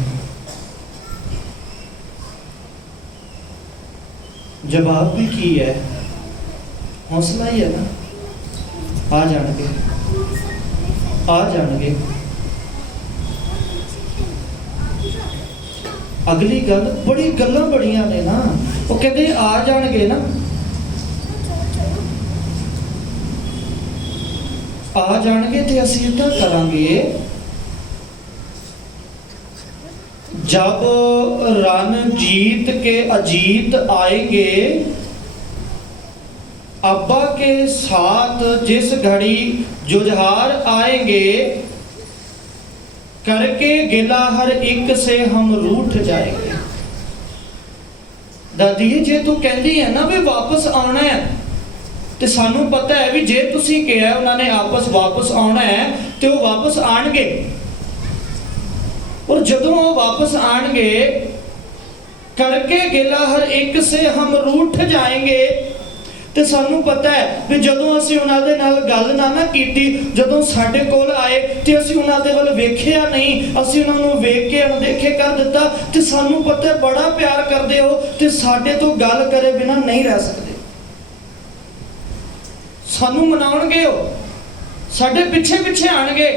जवाब भी की है हौसला ही है ना आ जाएंगे अगली गल बड़ी गल्लां बड़ियां ने ना वो कहते आ जाएंगे ना आ जाएंगे तो असीं इदां करांगे जब रन जीत के अजीत आएंगे अब्बा के साथ जिस घड़ी जुझार आएंगे करके गिला हर एक से हम रूठ जाएंगे दादी जे तू कहती है ना भी वापस आना है तो सानू पता है भी जे तुसी कहा उन्होंने आपस वापस आना है तो वो वापस आएंगे और जदों वो वापस आएंगे करके गिला हर एक से हम रूठ जाएंगे तो सानू पता है भी जदों असीं उन्हां दे नाल गल ना कीती जदों साडे कोल आए ते असीं उन्हां दे वल वेखिया नहीं असीं उन्हां नूं वेख के अनदेखे कर दिता ते सानू पता है बड़ा प्यार करदे हो ते साडे तो गल करे बिना नहीं रह सकदे सानू मनाउणगे हो साडे पीछे पीछे आणगे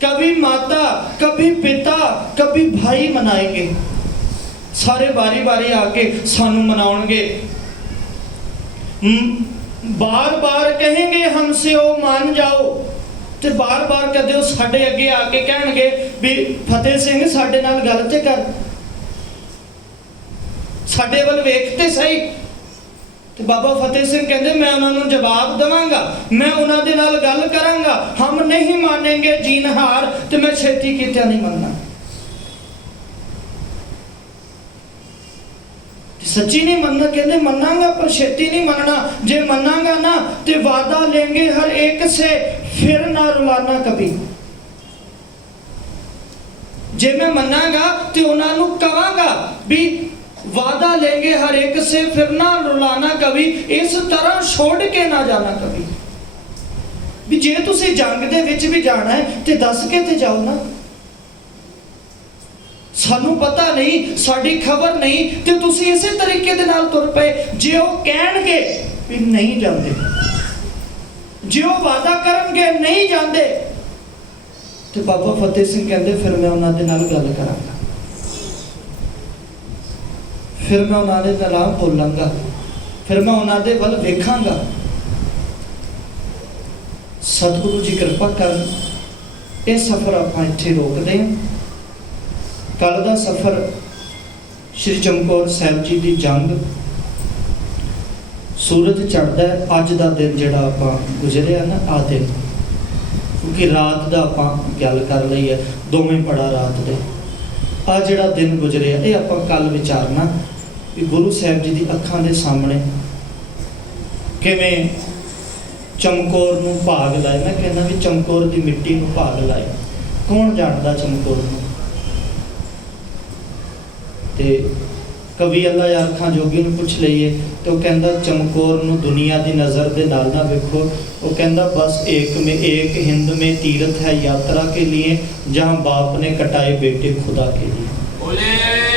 कभी माता कभी पिता कभी भाई मनाएंगे सारे बारी बारी आके सानू मनाउणगे बार बार कहेंगे हमसे ओ मान जाओ ते बार बार कहते हो साडे अगे आके कहणगे भी फतेह सिंह साडे नाल गल ते कर साडे वल वेख ते सही ते बाबा फतेह सिंह कहते मैं उन्होंने जवाब देवांगा मैं उन्होंने नाल गल करांगा हम नहीं मानेंगे जीनहार ते मैं छेती कीतिया नहीं मनना सच्ची नहीं मनना कहते मनांगा पर छेती नहीं मनना जे मनांगा ना ते वादा लेंगे हर एक से फिर ना रुलाना कभी जे मैं मनांगा ते उन्होंने कहांगा भी वादा लेंगे हर एक से फिर ना रुलाना कभी इस तरह छोड़ के ना जाना कभी भी जे तुसी जंग दे विच भी जाना है ते दस के ते जाओ ना सानू पता नहीं साडी खबर नहीं ते तुसी इसे तरीके दे नाल तुर पे जे ओ कहणगे भी नहीं जांदे जे ओ वादा करनगे नहीं जांदे ते बाबा फतेह सिंह कहंदे फिर मैं उन्हां दे नाल गल करांगा फिर मैं उन्हां दे नाल बोलांगा फिर मैं उन्हां दे वल वेखांगा सतगुरु जी कृपा करन ये सफर आपां इत्थे रोकदे हां कल का सफर श्री चमकौर साहिब जी की जंग सूरज चढ़ता है अज का दिन जोड़ा आप गुजरिया ना आ दिन क्योंकि रात का आप गल कर ली है दोवें पड़ा रात दे आ जोड़ा दिन गुजरिया ये आप कल विचारना कि गुरु साहिब जी की अखां के सामने किवें चमकौर नूं भाग लाए मैं कहना भी चमकौर की मिट्टी नूं भाग लाए कौन जानता चमकौर नूं ते कवि अल्लाह यारखां जोगी ਨੂੰ ਪੁੱਛ ਲਈਏ ਤੇ ਉਹ ਕਹਿੰਦਾ ਚਮਕੌਰ ਨੂੰ ਦੁਨੀਆ ਦੀ ਨਜ਼ਰ ਦੇ ਨਾਲ ਨਾ ਵੇਖੋ। वो कहता बस एक हिंद में तीर्थ है यात्रा के लिए जहाँ बाप ने कटाए बेटे खुदा के लिए।